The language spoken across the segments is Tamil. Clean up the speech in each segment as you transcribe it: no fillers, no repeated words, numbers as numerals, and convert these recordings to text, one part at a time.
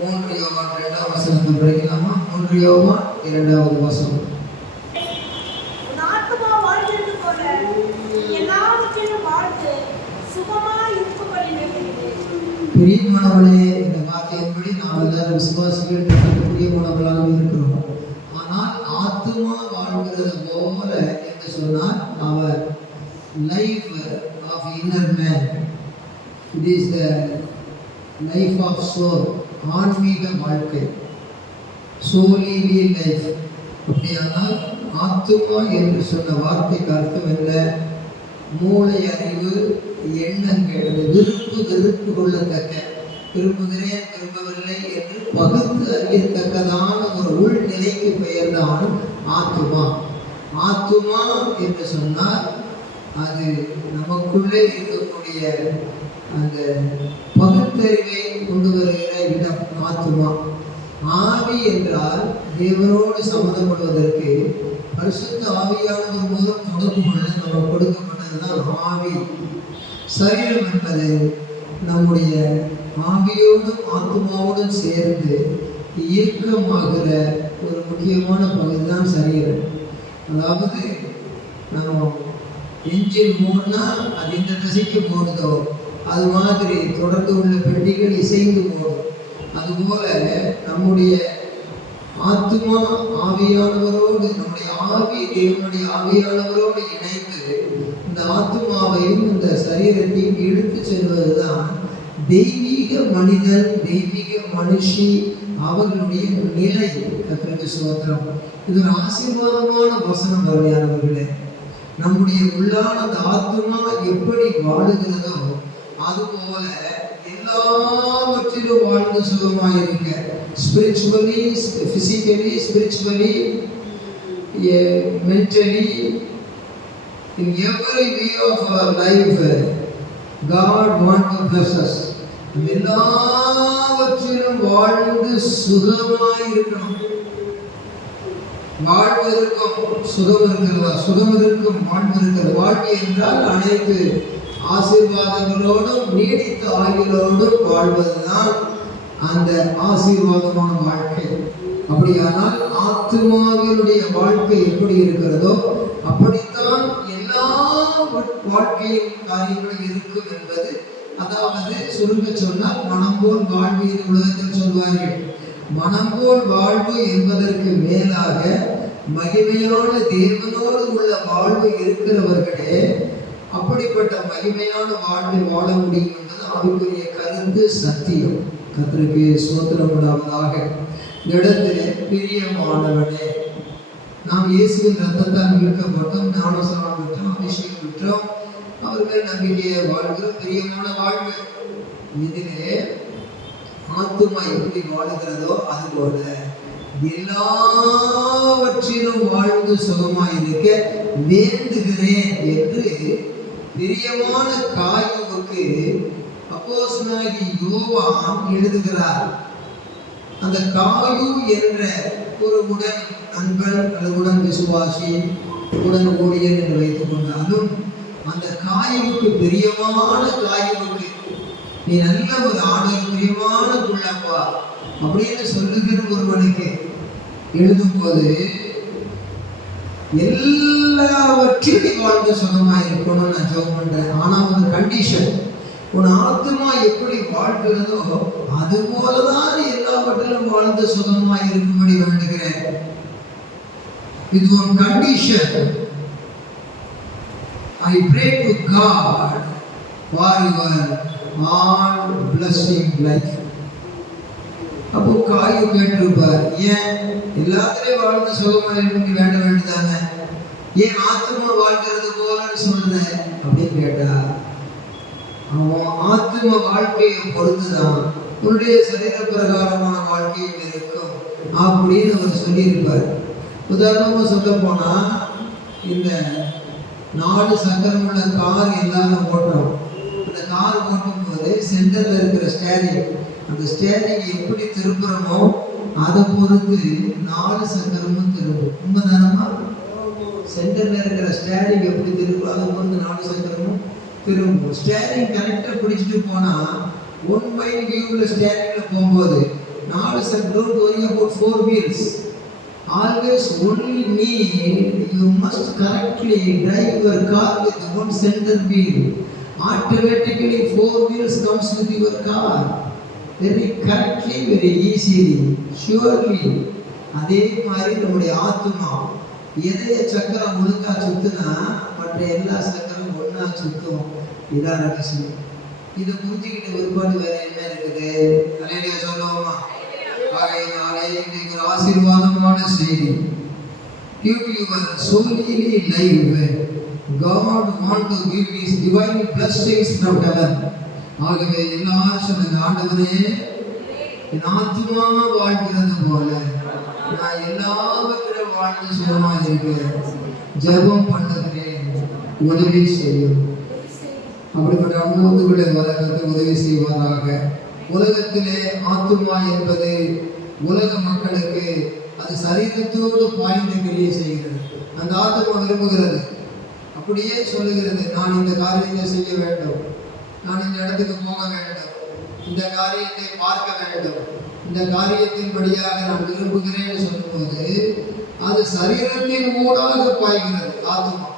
3 யோவான் 2ஆம் வசனத்தை படிக்கலாமா? 3 யோவான் 2வது வசனம். பிரியமானவளே, இந்த வார்த்தையின்படி நாம் எல்லாரும் விசுவாசிகள் பிரியமானவர்களாக இருக்கிறோம். ஆனால் ஆத்துமா வாழ்கிறது போல என்று சொன்னால் அவர் life of inner man, it is the life of soul, ஆன்மீக வாழ்க்கை, சோலிலி லைஃப். அப்படியானால் ஆத்துமா என்று சொன்ன வார்த்தைக்கு அர்த்தம் என்ன? மூளை அறிவு, எண்ணங்கள், வெறுப்பு கொள்ளத்தக்க, விரும்புகிறேன் விரும்பவில்லை என்று பகுத்து அறியத்தக்கதான ஒரு உள்நிலைக்கு பெயர்தான் ஆத்துமா. ஆத்துமா என்று சொன்னால் அது நமக்குள்ளே இருக்கக்கூடிய அந்த பகுத்தறிவை கொண்டு வருகிற இடம் ஆத்துமா. ஆவி என்றால் தேவனோடு சம்மந்தப்படுவதற்கு பரிசுத்த ஆவியானவர் மூலம் தொடர்பு கொள்ள நம்ம கொடுக்கப்பட்டதுதான் ஆவி. சரீரம் என்பது நம்முடைய ஆவியோடும் ஆத்மாவோடும் சேர்ந்து இயக்கமாகிற ஒரு முக்கியமான பகுதி தான் சரீரம். அதாவது நம்ம என்ஜின் ஓடுனா அது இந்த திசைக்கு போடுதோ அது மாதிரி தொடர்ந்து உள்ள பெட்டிகள் இசைந்து போடும். அதுபோல நம்முடைய ஆத்துமா ஆவியானவரோடு, நம்முடைய ஆவி தேவனுடைய ஆவியானவரோடு இணைந்து இந்த ஆத்துமாவையும் இந்த சரீரத்தையும் எடுத்து செல்வதுதான் தெய்வீக மனிதன், தெய்வீக மனுஷி அவர்களுடைய நிலை. கர்த்தருக்கு ஸ்தோத்திரம். இது ஒரு ஆசீர்வாதமான வசனம். அருமையானவர்களே, நம்முடைய உள்ளான அந்த ஆத்துமா எப்படி வாழுகிறதோ அதுபோல எல்லாவற்றிலும் வாழ்ந்து சுகமாயிருக்க, spiritually, physically, spiritually, mentally, in every way of our life, God wants to bless us. எல்லாவற்றிலும் வாழ்ந்து சுகமாயிருக்கணும். வாழ்வு இருக்கும், சுகம் இருக்கிறதா? சுகம் இருக்கும், வாழ்வு இருக்கிறது. வாழ்வு என்றால் அனைத்து ஆசீர்வாதங்களோடும் நீடித்த ஆயுளோடும் வாழ்வதுதான் அந்த ஆசீர்வாதமான வாழ்க்கை. அப்படியானால் ஆத்துமாவினுடைய வாழ்க்கை எப்படி இருக்கிறதோ அப்படித்தான் எல்லா வாழ்க்கையும் காரியங்களும் இருக்கும் என்பது, அதாவது சுருங்க சொன்னால் மனம் போல் வாழ்வு என்று உலகத்தில் சொல்வார்கள். மனம் போல் வாழ்வு என்பதற்கு மேலாக மகிமையான தேவனோடு உள்ள வாழ்வு இருக்கிறவர்களே அப்படிப்பட்ட மகிமையான வாழ்வை வாழ முடியும் என்பது ஆவிக்குரிய கருத்து, சத்தியம். கர்த்தருக்கு ஸ்தோத்திரம் உண்டாவதாக. இந்த இடத்திலே பிரியமானவனே, நாம் இயேசுவின் ரத்தத்தால் மீட்கப்பட்டோம், ஞானஸ்நானம் பெற்றோம், அபிஷேகம் பெற்றோம், அவர்கள் நம்பிக்கையை வாழ்கிறோம். பிரியமான வாழ்வு. இதிலே ஆத்துமா எப்படி வாழுகிறதோ அதுபோல எல்லாவற்றிலும் வாழ்ந்து சுகமாயிருக்க வேண்டுகிறேன் என்று பிரியமான காயுவுக்கு அப்போஸ்தலனாகிய யோவான் எழுதுகிறார். அந்த காயு என்ற ஒரு உடன் நண்பன் அல்லது உடன் விசுவாசி, உடன் ஊழியர் என்று வைத்துக் கொண்டாலும் அந்த காயுவுக்கு, பிரியமான காயுவுக்கு, நீ நல்ல ஒரு ஆடல், பிரியமான புள்ளப்பா அப்படின்னு சொல்லுகிற ஒருவனுக்கு எழுதும் போது எல்லாவற்றையும் வாழ்ந்து சுகமாயிருக்கணும்னு நான் ஜெபம் பண்றேன். ஆனா ஒரு கண்டிஷன், உன் ஆத்மா எப்படி வாழ்கிறதோ அது போலதான் எல்லாவற்றிலும் வாழ்ந்து சுகமாயிருக்கும்படி வேண்டுகிறேன். இது ஒரு condition. I pray to God for your all blessing life. அப்போ காயு கேட்டிருப்பார், ஏன் எல்லாத்திலையும் வாழ்ந்து சுகமாயிருக்கும்படி வேண்ட வேண்டியதானே, ஏன் ஆத்மா வாழ்கிறது போலன்னு சொல்ற அப்படின்னு கேட்டா, அவன் ஆத்ம வாழ்க்கையை பொறுத்துதான் உன்னுடைய சரீர பிரகாரமான வாழ்க்கையும் இருக்கும் அப்படின்னு அவர் சொல்லியிருப்பார். உதாரணமாக சொல்ல போனா, இந்த 4 சக்கரமுள்ள கார் எல்லாரும் ஓட்டுறோம். அந்த கார் ஓட்டும் போது சென்டர்ல இருக்கிற ஸ்டேரிங், அந்த ஸ்டேரிங் எப்படி திருப்புறமோ அதை பொறுத்து 4 சக்கரமும் திரும்பும். உண்மைதானமா? சென்டர்ல இருக்கிற ஸ்டேரிங் எப்படி திரும்பும் அதை பொறுத்து 4 சக்கரமும் திரும்பும். ஸ்டேரிங் கரெக்டாக பிடிச்சிட்டு போனால் 1 மைல் வியூவில் ஸ்டேரிங்கில் போகும்போது said, don't worry about four wheels. Always only need, you must correctly drive your car with one center wheel. Automatically four wheels comes with your car. Very correctly, very easily, surely. அதே மாதிரி நம்முடைய ஆத்மா இதய சக்கரம் ஒழுங்கா சுத்துனா மற்ற எல்லா சக்கரம் ஒன்னா சுத்தும். இதான் ரகசியம். இதை புரிஞ்சுக்கிட்ட ஒருபாடு வேற என்ன இருக்குது? அல்லேலூயா சொல்லுவோமா? ஆகையினாலே இன்னைக்கு ஒரு ஆசீர்வாதமான செய்தி. Due to your solely life, God want to give His divine blessings from heaven. ஆகவே எல்லாரும் சொல்லுங்க, ஆண்டவரே என் ஆத்துமா வாழ்கிறது போல நான் எல்லாவற்றிலும் வாழ்ந்து சுகமாக இருக்கிறேன். ஜெபம் பண்ணுகிறேன், உதவி செய்யும். அப்படிப்பட்ட அனுபவத்துக்குள்ளே வர கர்த்தர் உதவி செய்வாராக. உலகத்திலே ஆத்துமா என்பது உலக மக்களுக்கு அது சரீரத்தோடு பாய்ந்து கிரியை செய்கிறது. அந்த ஆத்துமா விரும்புகிறது, அப்படியே சொல்லுகிறது, நான் இந்த காரியத்தை செய்ய வேண்டும், நான் இந்த இடத்துக்கு போக வேண்டும், இந்த காரியத்தை பார்க்க வேண்டும், இந்த காரியத்தின்படியாக நான் விரும்புகிறேன்னு சொல்லும்போது அது சரீரத்தின் ஊடாக பாய்கிறது ஆத்துமா.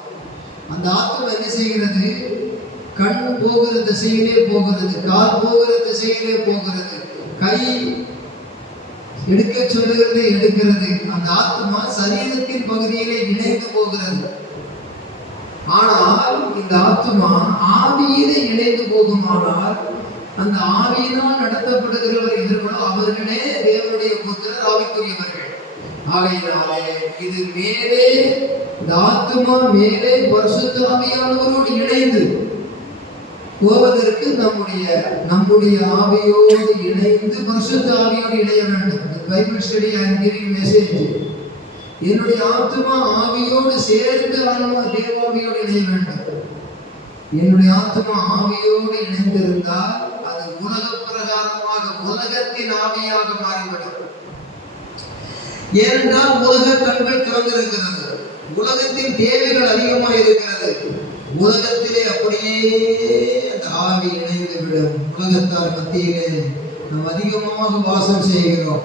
அந்த ஆத்துமா என்ன செய்கிறது? கண் போகிற திசையிலே போகிறது, கால் போகிற திசையிலே போகிறது, கை எடுக்க சொல்லுகிறது எடுக்கிறது. அந்த ஆத்மா சரீரத்தின் பகுதியிலே இணைந்து போகிறது. ஆனால் இந்த ஆத்மா ஆவியிலே இணைந்து போகுமானால் அந்த ஆவியினால் நடத்தப்படுகிறவர் எதிர்களோ அவர்களே தேவனுடைய புத்திரர், ஆவிக்குரியவர்கள். ஆகையினாலே இது மேலே, இந்த ஆத்மா மேலே பரிசுத்த ஆவியானவரோடு இணைந்து போவதற்கு நம்முடைய ஆவியோடு இணைந்து பரிசுத்த ஆவியோடு இணைய வேண்டும். Bible study I am giving message. என்னுடைய ஆத்மா ஆவியோடு சேர்ந்து தேவாவியோடு இணைய வேண்டும். என்னுடைய ஆத்மா ஆவியோடு இணைந்திருந்தால் அது உலக பிரகாரமாக உலகத்தின் ஆவியாக மாறிவிடும். ஏனென்றால் உலக கண்கள் திறந்திருக்கிறது, உலகத்தின் தேவைகள் அதிகமாக இருக்கிறது. உலகத்திலே அப்படியே அந்த ஆவி இணைந்து விடும். உலகத்தார் மத்தியிலே நாம் அதிகமாக வாசம் செய்கிறோம்.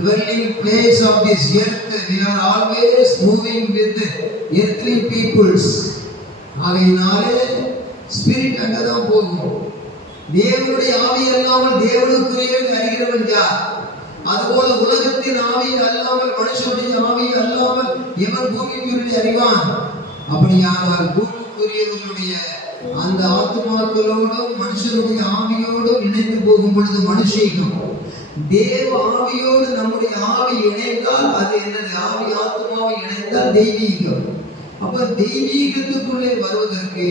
Dwelling place of this earth, we are always moving with earthly peoples. ஆகையினாலே ஸ்பிரிட் அங்கதான் போகும். தேவனுடைய ஆவி அல்லாமல் தேவனுக்குரியவன் அறிகிறவன் யார்? அதுபோல உலகத்தின் ஆவி அல்லாமல், மனுஷனுடைய ஆவி அல்லாமல் எவன் பூமிக்குரிய அறிவான்? அப்படியானால் பூமிக்குரியவர்களுடைய அந்த ஆத்மாக்களோடும் மனுஷனுடைய ஆவியோடும் இணைந்து போகும் பொழுது மனுஷீகம். தேவ ஆவியோடு நம்முடைய ஆவி இணைந்தால் அது என்னது? ஆவி ஆத்மாவை இணைந்தால் தெய்வீகம். அப்ப தெய்வீகத்துக்குள்ளே வருவதற்கு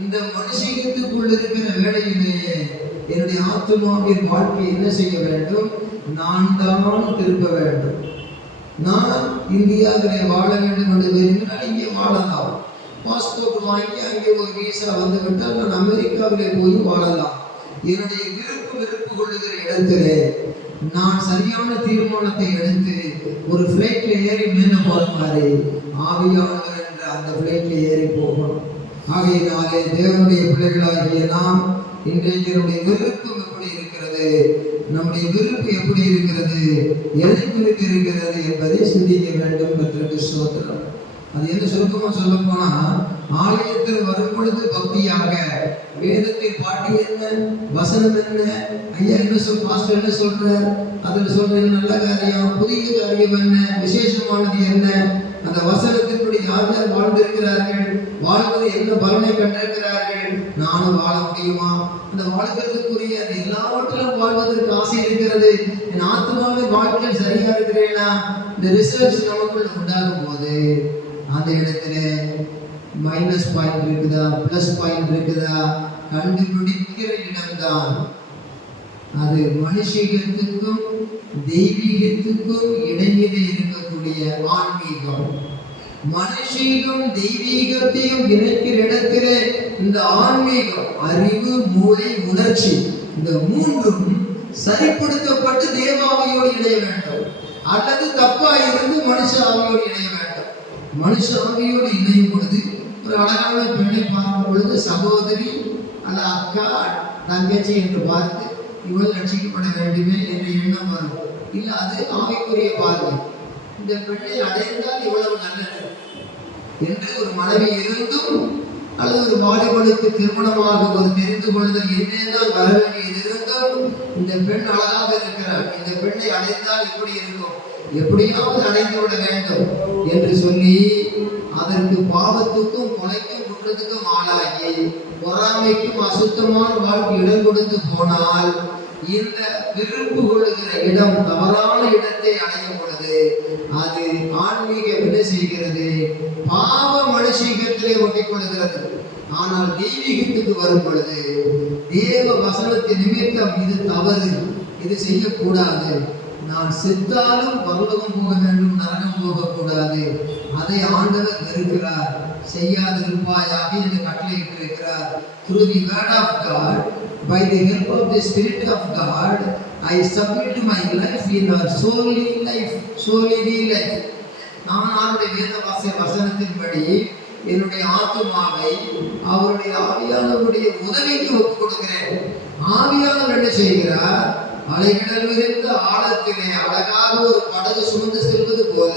இந்த மனுஷீகத்துக்குள்ள இருக்கிற வேளையிலேயே என்னுடைய ஆத்மாவின் வாழ்க்கை என்ன செய்ய வேண்டும்? நான் தான் திருப்ப வேண்டும். நான் இந்தியாவிலே வாழ வேண்டும் என்று விரும்பினால் இங்கே வாழலாம். பாஸ்போர்ட் வாங்கி அங்கே ஒரு வீசா வந்து விட்டால் நான் அமெரிக்காவிலே போய் வாழலாம். என்னுடைய விருப்பு கொள்ளுகிற இடத்திலே நான் சரியான தீர்மானத்தை எடுத்து ஒரு ஃப்ளைட்ல ஏறி மேலே போறாரு ஆவியானவர் என்ற அந்த ஃப்ளைட்ல ஏறி போகணும். ஆகையினாலே தேவனுடைய பிள்ளைகளாகிய நாம் இன்றைக்கு என்னுடைய விருப்பம் எப்படி இருக்கிறது, நம்முடைய விருப்பு எப்படி இருக்கிறது, எதை குறித்து இருக்கிறது என்பதை சிந்திக்க வேண்டும். கர்த்தருக்கு ஸ்தோத்திரம். அது என்ன சுருக்கமா சொல்ல போனா, ஆலயத்தில் வரும் பொழுது பக்தியாக வேதத்தின் பாட்டு என்ன, வசனம் என்ன, ஐயா என்ன பாஸ்டர் என்ன சொல்றார், அதுல சொல்ற நல்ல காரியம், புதிய காரியம் என்ன, விசேஷமானது என்ன, அந்த வசனத்தின்படி யார் யார் வாழ்ந்திருக்கிறார்கள், வாழ்வது என்ன பலனை கண்டிருக்கிறார்கள், நானும் வாழ முடியுமா, அந்த வாழ்கிறதுக்குரிய அந்த எல்லாவற்றிலும் வாழ்வதற்கு ஆசை இருக்கிறது, என் ஆத்மாவின் வாழ்க்கையில் சரியா இருக்கிறேனா, இந்த ரிசர்ச் நமக்குள்ள உண்டாகும் போது அந்த இடத்துல மைனஸ் பாயிண்ட் இருக்குதா, பிளஸ் பாயிண்ட் இருக்குதா கண்டுபிடிக்கிற இடம்தான் அது. மனுஷீகத்துக்கும் தெய்வீகத்துக்கும் இடையிலே இருக்கக்கூடிய ஆன்மீகம். மனுஷீகம் தெய்வீகத்தையும் இணைக்கிற இடத்திலே இந்த ஆன்மீகம், அறிவு, மூளை, உணர்ச்சி, இந்த மூன்றும் சரிப்படுத்தப்பட்டு தேவாவியோடு இணைய வேண்டும். அல்லது தப்பா இருந்து மனுஷ ஆவியோடு இணைய வேண்டும். மனுஷ ஆவியோடு இணையும் பொழுது ஒரு அழகான பெண்ணை பார்க்கும் பொழுது சகோதரி அல்ல அக்கா தங்கச்சி என்று பார்த்து இவள் ரட்சிக்கப்பட வேண்டுமே என்ற எண்ணம் எண்ணம் வரும். இல்ல அது ஆவிக்குரிய பார்வை. இந்த பெண்ணை அடைந்தால் இவ்வளவு நல்லது என்று ஒரு மனைவி இருந்தும், அல்லது ஒரு வாலிபனுக்கு திருமணமாக ஒரு தெரிந்து கொள்ளுதல் என்னதான் வர வேண்டியது இருந்தும், இந்த பெண் அழகாக இருக்கிறார், இந்த பெண்ணை அடைந்தால் இப்படி இருக்கும், எப்படியாவது அடைந்து விட வேண்டும் என்று சொல்லி அதற்கு பாவத்துக்கும் கொலைக்கும் குற்றத்துக்கும் ஆளாகி பொறாமைக்கும் அசுத்தமான வாழ்க்கை இடம் கொடுத்து போனால், இந்த விரும்பு கொள்ளுகிற இடம் தவறான இடத்தை அடையும் பொழுது அது ஆன்மீகம் என்ன செய்கிறது? பாவ மனுஷீகத்திலே ஒட்டிக் கொள்கிறது. ஆனால் தெய்வீகத்துக்கு வரும் பொழுது தேவ வசனத்தின் நிமித்தம் இது தவறு, இது செய்யக்கூடாது, நான் செத்தாலும் பரலோகம் போக வேண்டும், நரகம் போகக்கூடாது, அதை ஆண்டவர் வெறுக்கிறார், செய்யாதிருப்பாயாக என்று கட்டளையிட்டிருக்கிறார். Through the word of God, by the help of the Spirit of God, I submit my life in our solely life. நான் அவருடைய வேத வசனத்தின்படி என்னுடைய ஆத்துமாவை அவருடைய ஆவியானவருடைய உதவிக்கு ஒப்புக் கொடுக்கிறேன். ஆவியானவர் என்ன செய்கிறார்? அலைகடல் மிகுந்த ஆழத்திலே அழகாக ஒரு படகு சுமந்து செல்வது போல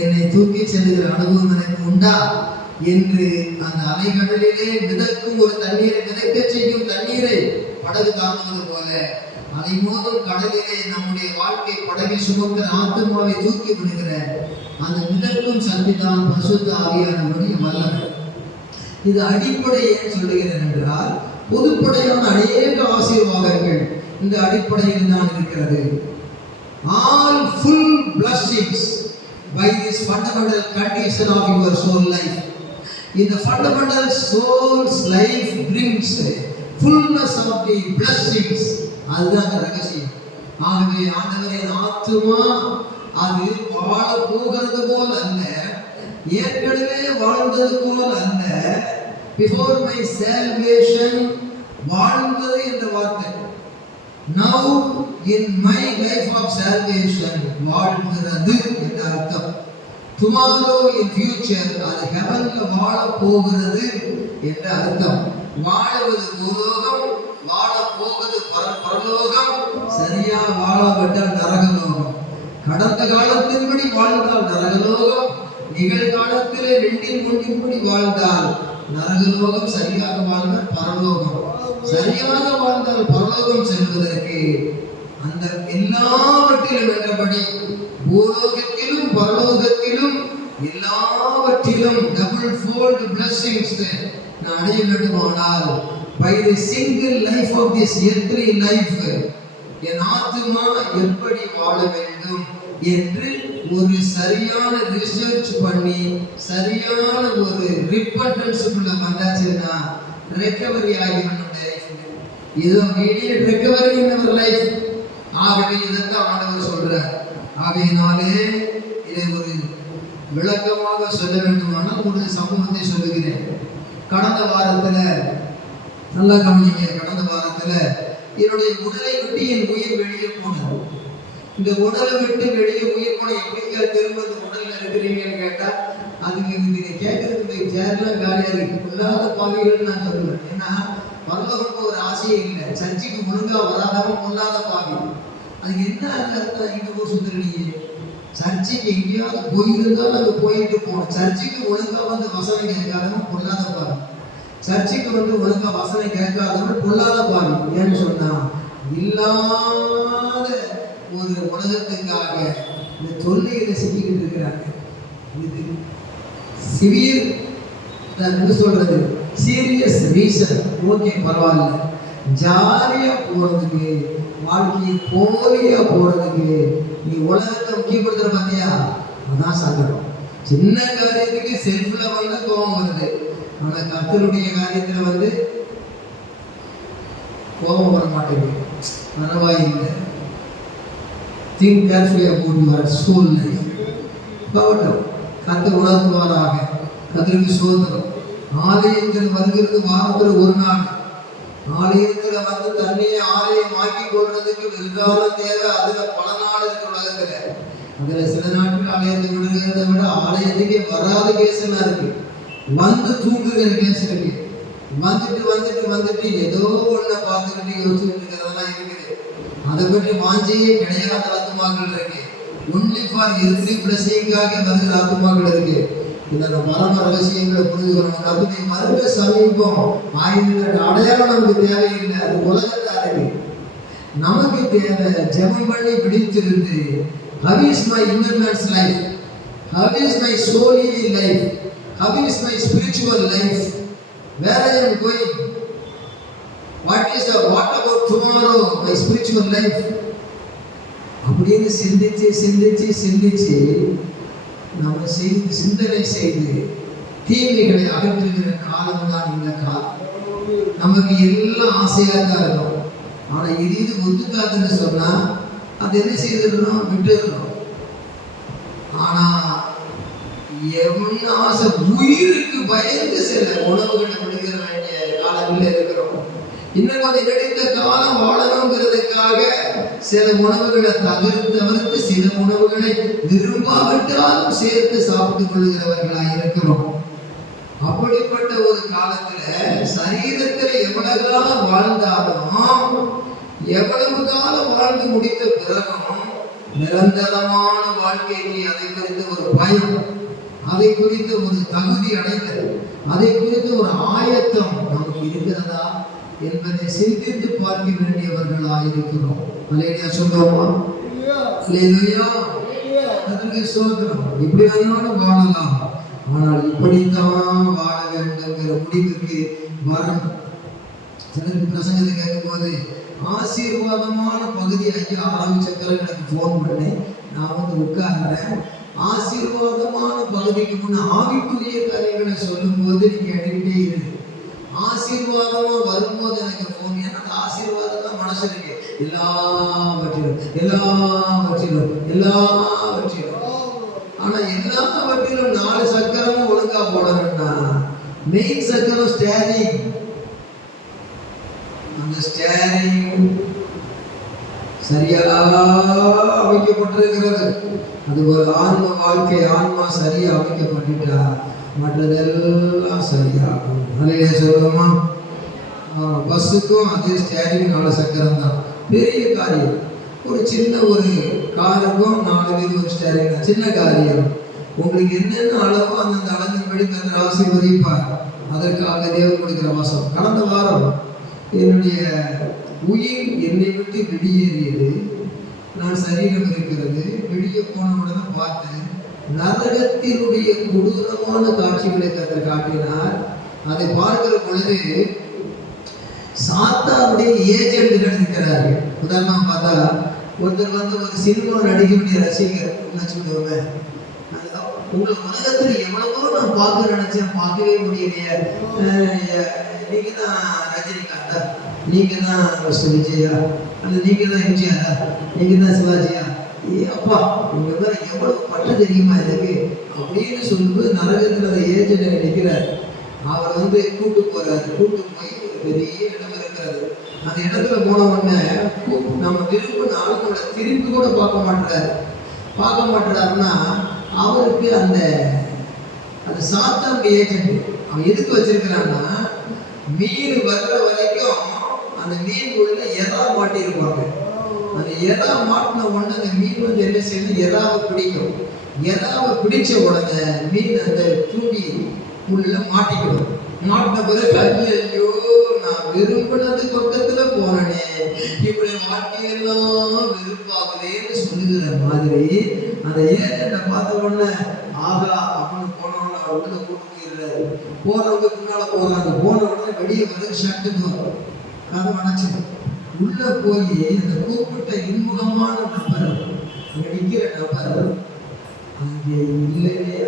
என்னை தூக்கி செல்கிற அனுபவம் எனக்கு உண்டா என்று அந்த அலைகடலிலே மிதக்கும் ஒரு தண்ணீரை மிதக்க செய்யும் தண்ணீரை படகு தாங்குவது போல அலை மோதும் கடலிலே நம்முடைய வாழ்க்கை படகை சுமக்கிற ஆத்துமாவை தூக்கி விடுகிற அந்த மிதக்கும் சக்திதான் பரிசுத்த ஆவியானவருடைய வல்லமை. இது அடிப்படை ஏன் சொல்லுகிறேன் என்றால், பொதுப்படையான அநேக ஆசீர்வாதங்கள் இந்த அடிப்படையில் தான் இருக்கிறது. All full blessings by this fundamental condition of your soul life. In the fundamental soul's life brings fullness of the blessings. அதுதான் ரகசியம். ஆகவே ஆண்டவரின் ஆத்துமா அது வாழ போகிறது போல் அல்ல, ஏற்கனவே வாழ்ந்தது போல் அல்ல, before my salvation வாழ்ந்தது என்ற வார்த்தை, now in my life of salvation வாழ்கிறது என்ற அர்த்தம். tomorrow in future அது heavenல வாழ போகிறது என்ற அர்த்தம். வாழுவது பூலோகம், வாழ போவது பரலோகம். சரியா வாழாவிட்டால் நரகலோகம். கடந்த காலத்தின்படி வாழ்ந்தால் நரகலோகம், நிகழ்காலத்திலே 2 வாழ்ந்தால் நரகலோகம், சரியாக வாழ்ந்தால் பரலோகம். சரியாக வாழ்ந்தால் பரலோகம் செல்வதற்கு அந்த எல்லாவற்றிலும் என்றபடி பூலோகத்திலும் பரலோகத்திலும் எல்லாவற்றிலும் டபுள் ஃபோல்ட் பிளெஸிங்ஸ் நான் அடைய வேண்டுமானால், by the single life of this earthly life, என் ஆத்துமா எப்படி வாழ வேண்டும் என்று ஒரு சரியான ரிசர்ச் பண்ணி சரியான ஒரு ரிப்பன்டன்ஸ்க்குள்ள வந்தாச்சுன்னா ரெக்கவரி ஆகிடும் லைஃப். இது immediate recovery in our life. ஆகவே இதைத்தான் ஆண்டவர் சொல்றார். ஆகையினாலே இதை ஒரு விளக்கமாக சொல்ல வேண்டுமானால் ஒரு சம்பவத்தை சொல்லுகிறேன். கடந்த வாரத்துல நல்லா கவனிங்க. கடந்த வாரத்துல என்னுடைய உடலை விட்டு என் உயிர் வெளியே போனது. இந்த உடலை விட்டு வெளியே உயிர் போன எப்படிங்க திரும்ப இந்த உடல்ல இருக்கிறீங்கன்னு கேட்டா, அதுக்கு நீங்க கேட்கறதுக்கு சேர்லாம் காலியா இருக்கு. இல்லாத பாவிகள் நான் சொல்லுவேன். ஏன்னா பரலோகம் ஒரு ஆசையே இல்லை. சர்ச்சைக்கு ஒழுங்கா வராதவன் பொல்லாத பாவி. அதுக்கு என்ன அர்த்தம்? இங்க போய் சுந்தரடியே சர்ச்சைக்கு எங்கேயாவது போயிருந்தாலும் அங்கே போயிட்டு போகணும். சர்ச்சைக்கு ஒழுங்கா வந்து வசனம் கேட்காதவன் பொல்லாத பாவி. சர்ச்சைக்கு வந்து ஒழுங்கா வசனம் கேட்காதவன் பொல்லாத பாவி. ஏன்னு சொன்னா, இல்லாத ஒரு உலகத்துக்காக இந்த தொல்லைகளை செஞ்சுக்கிட்டு இருக்கிறாங்க. இது சிவியர் என்ன சொல்றது, சீரியஸ் ரீசன். ஓகே, பரவாயில்ல. ஜாலியா போறதுக்கு, வாழ்க்கையை போலியா போறதுக்கு நீ உலகத்தை முக்கியப்படுத்துற பார்த்தியா, அதான் சங்கடம். சின்ன காரியத்துக்கு செல்ஃப்ல வந்து கோபம் வருது. ஆனா கர்த்தருடைய காரியத்துல வந்து கோபம் வர மாட்டேங்குது. பரவாயில்லை. Think carefully about your soul life. கவட்டம் கர்த்தர் உணர்த்துவாராக. கர்த்தருக்கு ஸ்தோத்திரம். ஆலயத்தில் வருகிறது வாரத்தில் ஒரு நாள். ஆலயத்தில் வந்து தண்ணியை ஆலயம் ஆக்கி கொள்றதுக்கு வெறுகாலம் தேவை. அதுல பல நாள் இருக்கு உலகத்துல. அதுல சில நாட்கள் ஆலயத்தை விடுகிறத விட ஆலயத்துக்கே வராத கேஸ் எல்லாம் இருக்கு. வந்து தூங்குகிற கேஸ் இருக்கு. வந்துட்டு வந்துட்டு வந்துட்டு ஏதோ ஒன்றை பார்த்துக்கிட்டு யோசிச்சுட்டு இருக்கிறதெல்லாம் இருக்குது. அதை பற்றி வாஞ்சியே கிடையாத ஆத்துமாக்கள் இருக்கு. ஒன்லி ஃபார் எதிரி பிளஸிங்காக வருகிற ஆத்துமாக்கள் இருக்கு. இந்த பரம ரகசியங்களை புரிந்து கொள்ளணும். கருத்தை மறுக்க சமீபம் ஆயுத அடையாளம் நமக்கு தேவையில்லை. அது உலகத்தாருக்கு. நமக்கு தேவை ஜெபம் பண்ணி பிடித்திருந்து how is my inner man's life, how is my soully life, how is my spiritual life, where I am going, what about tomorrow, my spiritual life. அப்படின்னு சிந்திச்சு சிந்திச்சு சிந்திச்சு நம்ம செய்து சிந்தனை செய்து தீமைகளை அகற்றுகிற காலம் தான் இந்த காலம். நமக்கு எல்லாம் ஆசையாக தான் இருக்கும். ஆனால் இது ஒத்துக்காதுன்னு சொன்னால் அது என்ன செய்திடணும், விட்டுடணும். ஆனால் என்ன ஆசை, உயிருக்கு பயந்து சில உணவுகளை விடுகிற வேண்டிய காலங்களில் இருக்கிறோம். இன்னும் கொஞ்சம் நெடுந்த காலம் வாழணுங்கிறதுக்காக சில உணவுகளை தவிர்த்து சில உணவுகளை விரும்பாவிட்டாலும் சேர்த்து சாப்பிட்டுக் கொள்கிறவர்களாக இருக்கிறோம். அப்படிப்பட்ட ஒரு காலத்துல சரீரத்துல எவ்வளவு காலம் வாழ்ந்தாலும் எவ்வளவு காலம் வாழ்ந்து முடித்த பிறகும் நிரந்தரமான வாழ்க்கைக்கு அதை குறித்த ஒரு பயம், அதை குறித்த ஒரு தகுதி அடைதல், அதை குறித்த ஒரு ஆயத்தம் நமக்கு இருக்கிறதா என்பதை சிந்தித்து பார்க்க வேண்டியவர்களாக இருக்கிறோம். அல்லேலூயா சொல்லுவோமா? அல்லேலூயா. அதற்கு சோதரம் இப்படி வேணாலும் வாழலாம், ஆனால் இப்படித்தான் வாழ வேண்டும்ங்கிற முடிவுக்கு வரணும். சிலருக்கு பிரசங்கத்தை கேட்கும் போது ஆசீர்வாதமான பகுதி ஐயா ஆரம்பிச்ச பிறகு எனக்கு ஃபோன் பண்ணி நான் வந்து உட்கார்றேன். ஆசீர்வாதமான பகுதிக்கு முன்ன ஆவிக்குரிய காரியங்களை சொல்லும் போது நீங்க எடுக்கிட்டே இருக்கு. ஆசீர்வாதமா வரும்போது எனக்கு ஃபோன், ஏன்னா அந்த ஆசீர்வாதம் தான் மனசு இருக்கு. எல்லாவற்றிலும் எல்லாவற்றிலும் எல்லாவற்றிலும். ஆனா எல்லாவற்றிலும் 4 சக்கரமும் ஒழுங்கா போடணும்னா மெயின் சக்கரம் ஸ்டேரிங். அந்த ஸ்டேரிங் சரியா அமைக்கப்பட்டிருக்கிறது. அது ஒரு ஆன்ம வாழ்க்கை. ஆன்மா சரியா அமைக்கப்பட்டுட்டா மற்றதெல்லாம் சரியாகும். அதையே சொல்லுவோமா? பஸ்ஸுக்கும் அதே ஸ்டேரிங் 4 சக்கரம் தான். பெரிய காரியம். ஒரு சின்ன ஒரு காருக்கும் 4 பேர் ஒரு ஸ்டேரிங் தான். சின்ன காரியம். உங்களுக்கு என்னென்ன அளவோ அந்தந்த அளவின்படி கர்த்தர் ஆசீர்வதிப்பார். அதற்காக தேவன் கொடுக்கிற வாசம். கடந்த வாரம் என்னுடைய உயிர் என்னை விட்டு வெளியேறியது. நான் சரீரம் இருக்கிறது. வெளியே போன உடனே பார்த்தேன் நரகத்தினுடைய கொடூரமான காட்சிகளை கர்த்தர் காட்டினார். அதை பார்க்கிற பொழுது சாத்தானுடைய ஏஜென்ட்கள் இருக்கிறார்கள். உதாரணமாக பார்த்தா ஒருத்தர் வந்து ஒரு சினிமா நடிகருடைய ரசிகர் நினைச்சுடுவேன். உங்களை உலகத்தில் எவ்வளவோ நான் பார்க்க நினைச்சேன், பார்க்கவே முடியலையே. நீங்க தான் ரஜினிகாந்தா, நீங்க தான் விஜயா, அல்லது நீங்க தான் எம்ஜிஆரா, நீங்க தான் சிவாஜியா, அப்பா உங்க மேல எவ்வளவு பட்டு தெரியுமா எனக்கு அப்படின்னு சொல்லும்போது நரகத்தில் அந்த ஏஜென்ட் நிற்கிறார். அவர் வந்து கூட்டு போறாரு. கூட்டு போய் ஒரு பெரிய இடம் இருக்கிறது. அந்த இடத்துல போன உடனே நம்ம விரும்பினாலும் நம்மளை திரும்பி கூட பார்க்க மாட்டாருன்னா அவருக்கு அந்த சாத்தானுடைய ஏஜென்ட் அவன் எதுக்கு வச்சிருக்கிறான்னா, மீன் வர்ற வரைக்கும் அந்த மீன் உள்ள எறா மாட்டிருப்பாங்க. அந்த எறா மாட்டின உடனே அந்த மீன் வந்து என்ன செய்யணும், எறாவை பிடிக்கும். எறாவை பிடிச்ச உடனே மீன் அந்த தூண்டி உள்ள மாட்டிக்கணும். மாட்டின பிறகு ஐயோ நான் விரும்பினது பக்கத்துல போனேனே, இப்படி வாழ்க்கையெல்லாம் வெறுப்பாகுதேன்னு சொல்லுகிற மாதிரி அந்த ஏஜென்ட்டை பார்த்த உடனே ஆகா அப்படின்னு போனவொடனே அவர் உள்ள கூட்டு போயிடுறாரு. போறவங்க பின்னால போறாங்க. போன உடனே வெளியே வந்து ஷட்டுக்கு கதை அணைச்சு உள்ள போய் அந்த கூப்பிட்ட இன்முகமான நபர் அங்க நிற்கிற நபர் அங்கே இல்லையே.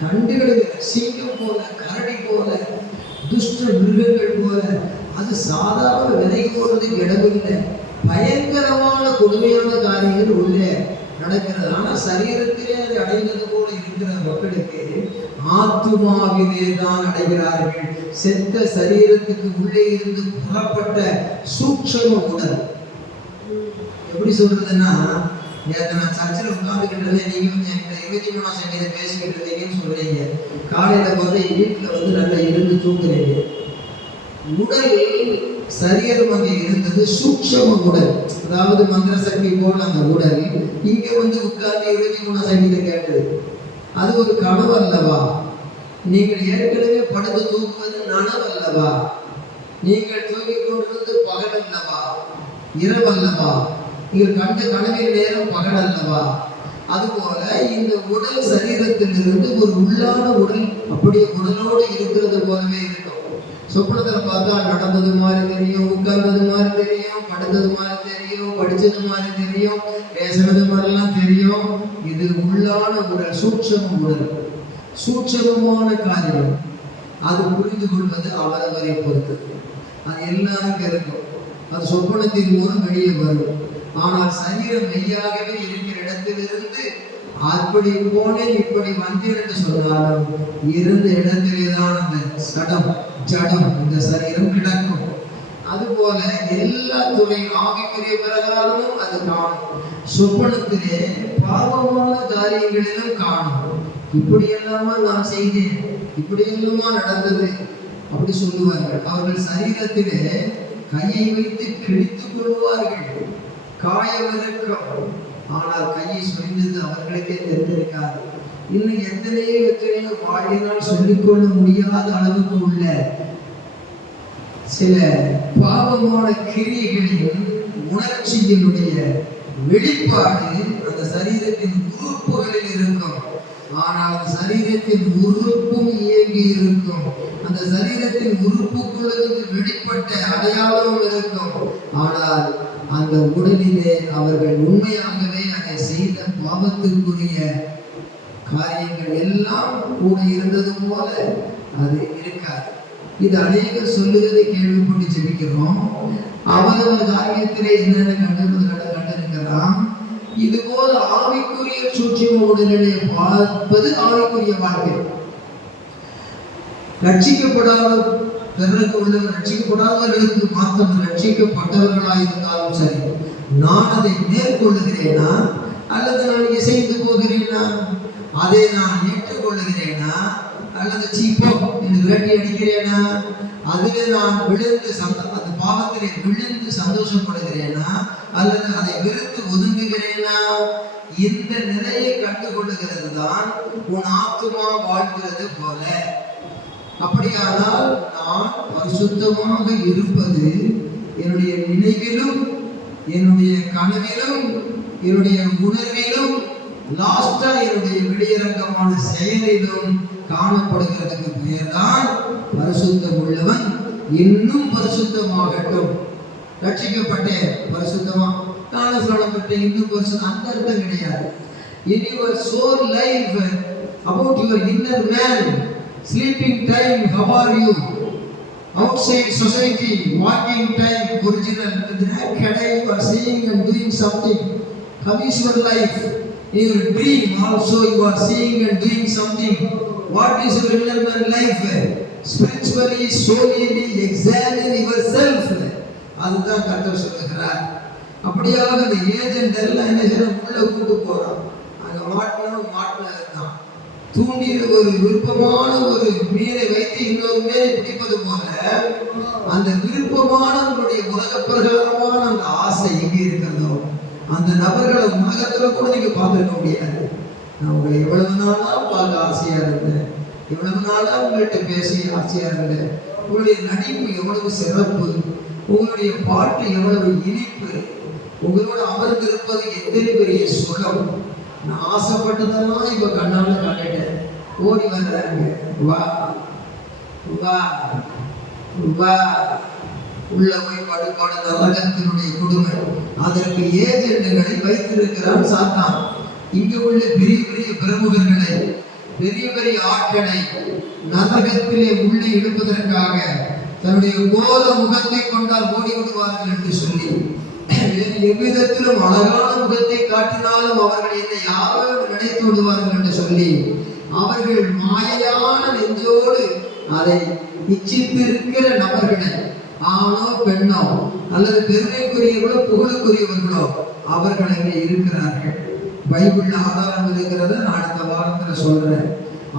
கண்டுகளுக்கு சிங்கம் போல, கரடி போல, துஷ்ட மிருகங்கள் போல, அது சாதாரண விலைக்கு போடுறதுக்கு இடமில்லை. பயங்கரமான கொடுமையான காரியங்கள் உள்ளே நடக்கிறது. ஆனால் சரீரத்திலே அதை அடைந்தது போல இருக்கிற மக்களுக்கு ஆத்துமாவிலே தான் அடைகிறார்கள். செத்த சரீரத்துக்கு உள்ளே இருந்து புறப்பட்ட சூட்சம உடல். எப்படி சொல்றதுன்னா, நான் சர்ச்சில் உட்காந்துக்கிட்டு நீங்க வந்து என்கிட்ட 23ஆம் சங்கீதம் பேசிக்கிட்டு இருந்தீங்கன்னு சொல்றீங்க. காலையில பார்த்தா வீட்டில் வந்து நல்லா இருந்து தூங்குறீங்க. உடல் சரீரம் அங்கே இருந்தது சூக்ஷம உடல், அதாவது மந்திர சக்தி போல் அந்த உடல் இங்க வந்து உட்கார்ந்து 23 சங்கீதம் கேட்டது. அது ஒரு கனவு அல்லவா? நீங்கள் ஏற்கனவே படுத்து தூங்குவது நனவு அல்லவா? நீங்கள் தூங்கிக் கொண்டிருந்தது பகல் அல்லவா, இரவு அல்லவா? நீங்கள் கண்ட கனவின் நேரம் பகல் அல்லவா? அதுபோல இந்த உடல் சரீரத்திலிருந்து ஒரு உள்ளான உடல் அப்படியே உடலோடு இருக்கிறது போலவே இருக்கும். சொப்பனத்தில் பார்த்தா நடந்தது மாதிரி தெரியும், உட்கார்ந்தது மாதிரி தெரியும், படுத்தது மாதிரி தெரியும், படிச்சது மாதிரி தெரியும், பேசுறது மாதிரிலாம் தெரியும். இது உள்ளான உடல், சூட்சம உடல், சூட்சமமான காரியம். அது புரிந்து கொள்வது அவரவரை பொறுத்தது. அது எல்லாரும் இருக்கும். அது சொப்பனத்தின் மூலம் வெளியே வரும். ஆனால் சரீரம் மெய்யாகவே இருக்கிற இடத்திலிருந்து அப்படி போனேன் இப்படி வந்தேன் என்று சொன்னாலும் இருந்த இடத்திலே தான் அந்த ஜடம் இந்த சரீரம் கிடக்கும். அதுபோல எல்லா துறையும் ஆவிக்குரிய பிரகாரமும் அது காணும். சொப்பனத்திலே பாவமான காரியங்களிலும் காணும். இப்படி எல்லாமா நான் செய்தேன், இப்படி எல்லாமா நடந்தது அப்படி சொல்லுவார்கள். அவர்கள் சரீரத்திலே கையை வைத்து கிழித்துக் கொள்வார்கள். காயம் இருக்கும், ஆனால் கையை சொரிந்தது அவர்களுக்கே தெரிந்திருக்காது. இன்னும் எத்தனையோ வாழ்வினால் சொல்லிக்கொள்ள முடியாத அளவுக்கு உள்ள சில பாவமான கிரியைகளின் உணர்ச்சியினுடைய வெளிப்பாடு அந்த சரீரத்தின் உறுப்புகளில் இருக்கும். ஆனால் அந்த சரீரத்தின் உறுப்பும் இயங்கி இருக்கும். அந்த சரீரத்தின் உறுப்புக்குள்ளிருந்து வெளிப்பட்ட அடையாளமும் இருக்கும். ஆனால் அந்த உடலிலே அவர்கள் உண்மையாகவே அதை செய்த பாவத்திற்குரிய காரியங்கள் எல்லாம் கூட இருந்தது போல அது இருக்காது. இது அநேகர் சொல்லுவதை கேள்விப்பட்டு ஜெபிக்கிறோம். அவரவர் காரியத்திலே என்னென்ன கண்டிருக்கலாம். இது போல ஆவிக்குரிய சூட்சும உடல்நிலையை பார்ப்பது ஆவிக்குரிய வாழ்க்கை. ரட்சிக்கப்படாத பிறகு உள்ளவர், ரட்சிக்கப்படாதவர்களுக்கு மாத்திரம் ரட்சிக்கப்பட்டவர்களாக இருந்தாலும் சரி, நான் அதை மேற்கொள்ளுகிறேனா அல்லது நான் இசைந்து போகிறேனா, அதை நான் ஏற்றுக்கொள்ளுகிறேனா அல்லது சீப்போ என்று விரட்டி அடிக்கிறேனா, அதிலே நான் விழுந்து அந்த பாவத்திலே விழுந்து சந்தோஷப்படுகிறேனா அல்லது அதை வெறுத்து ஒதுங்குகிறேனா, இந்த நிலையை கண்டுகொள்ளுகிறது தான் உன் ஆத்துமா வாழ்கிறது போல. அப்படியானால் நான் பரிசுத்தமாக இருப்பது என்னுடைய நினைவிலும் என்னுடைய கனவிலும் என்னுடைய உணர்விலும் லாஸ்டா என்னுடைய வெளியரங்கமான செயலிலும் காணப்படுகிறதுக்கு பெயர் தான் பரிசுத்தம் உள்ளவன் இன்னும் பரிசுத்தமாகட்டும். ரட்சிக்கப்பட்டேன் பரிசுத்தமா, ஞானஸ்நானம் பெற்றேன் இன்னும் பரிசுத்தம், அந்த அர்த்தம் கிடையாது. In your soul life, about your inner man, sleeping time, how are you? Outside society, walking time, original, with that cadai you are seeing and doing something. How is your life? In your dream also you are seeing and doing something. What is your inner man life? Spiritually, soully, examine yourself. அதுதான் கர்த்தர் சொல்லுகிறார். அப்படியாக அந்த ஏஜென்ட் எல்லாம் என்ன செய்யணும், உள்ள கூட்டு போறான். அங்க மாட்டினதுதான் தூண்டி ஒரு விருப்பமான ஒரு மீனை வைத்து இன்னொரு மீனை பிடிப்பது போல அந்த விருப்பமான உங்களுடைய உலக பிரகாரமான அந்த ஆசை எங்கே இருக்கிறதோ அந்த நபர்களை உலகத்துல கூட நீங்க பார்த்துருக்க முடியாது. நான் உங்களை எவ்வளவு நாளா பார்க்க ஆசையா இருந்தேன், எவ்வளவு நாளா உங்கள்கிட்ட பேசி ஆசையா இருந்தேன், உங்களுடைய நடிப்பு எவ்வளவு சிறப்பு, உங்களுடைய பாட்டு எவ்வளவு இனிப்பு, உங்களோட அமர்ந்திருப்பது எத்தனை பெரிய சுகம். நான் ஆசைப்பட்டதெல்லாம் இப்ப கண்ணால கண்டுட்டேன். ஓடி வர்றாங்க, வா வா வா, உள்ள போய் படுப்பாடு நரகத்தினுடைய கொடுமை. அதற்கு ஏஜென்ட்களை வைத்திருக்கிறான் சாத்தான். இங்கு உள்ள பெரிய பெரிய பிரமுகர்களை, பெரிய பெரிய ஆட்களை நரகத்திலே உள்ளே இழுப்பதற்காக தன்னுடைய கோல முகத்தை கொண்டால் ஓடி விடுவார்கள் என்று சொல்லி, எவ்விதத்திலும் அழகான முகத்தை காட்டினாலும் அவர்கள் என்னை யாரோ நினைத்து விடுவார்கள் என்று சொல்லி அவர்கள் மாயையான நெஞ்சோடு அதை இச்சித்திருக்கிற நபர்களை, ஆணோ பெண்ணோ அல்லது பெருமைக்குரியவர்களோ புகழுக்குரியவர்களோ அவர்கள் அங்கே இருக்கிறார்கள். பைபிள்ல ஆதாரம் இருக்கிறத நான் அடுத்த வாரத்துல சொல்றேன்.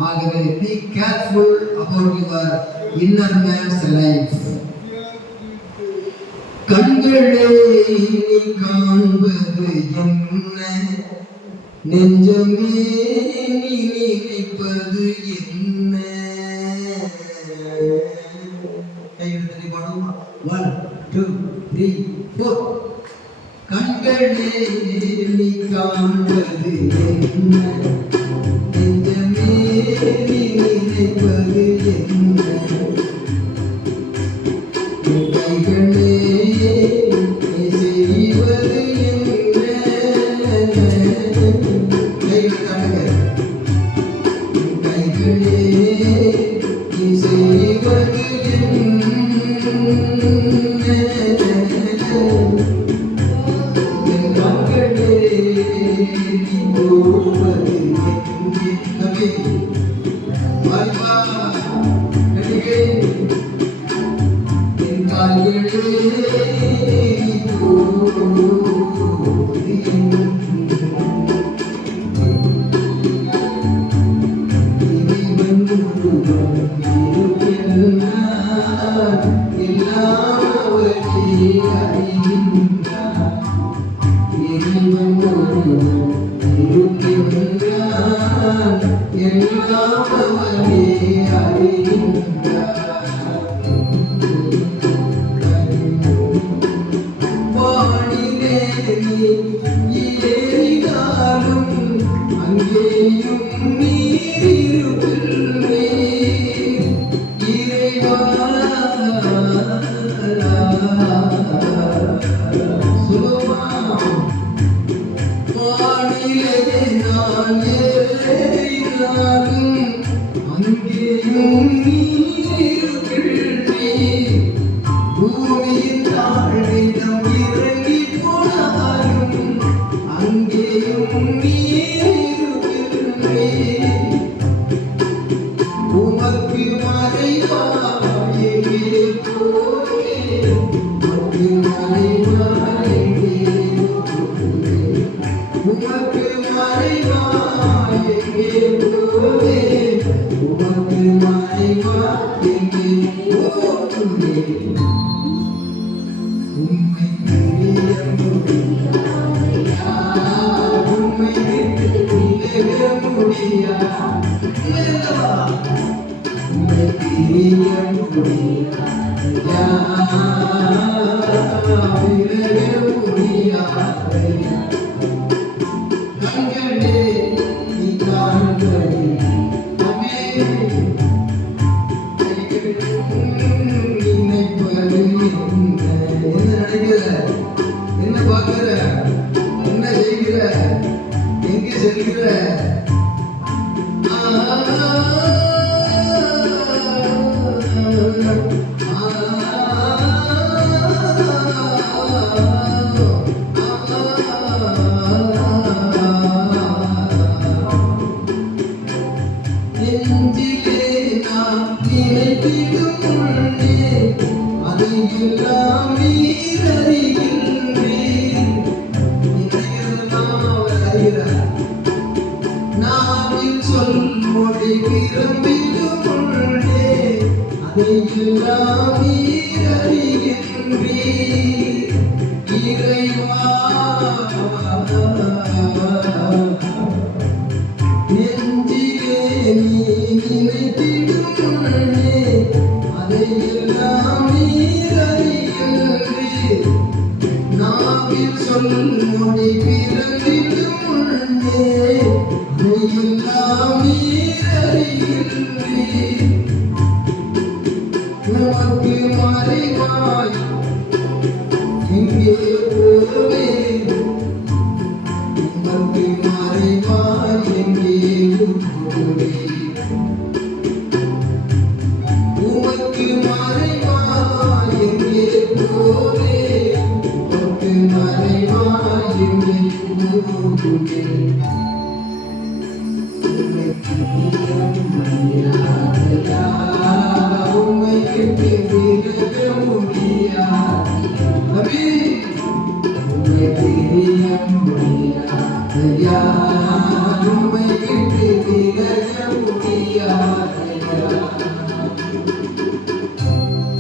ஆகவே be careful about your inner man's life. கண்களே நீ காண்பது என்ன, நெஞ்சமே நீ நினைப்பது என்ன. கையெழுத்து பாடுவோம். 1 2 3 4. கண்களே நீ காண்பது என்ன, நெஞ்சமே நீ நினைப்பது என்ன. கைகளே நீ செய்வது என்ன. கைகளே நீ செய்வது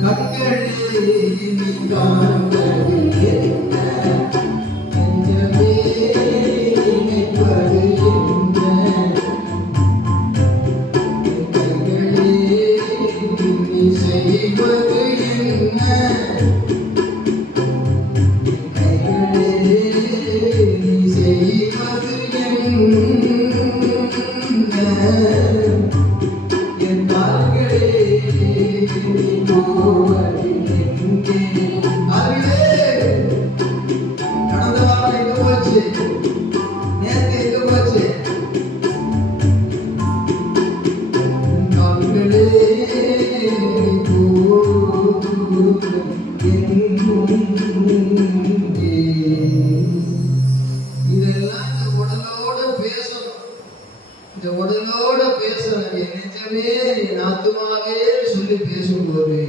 கண்களே நீ காண்பது நேத்து எங்க போச்சு? நாங்களே இதெல்லாம் இந்த உடலோட பேசணும். இந்த உடலோட பேசணும். என் நெஞ்சமே, என் ஆத்துமாவே சொல்லி பேசும்போது,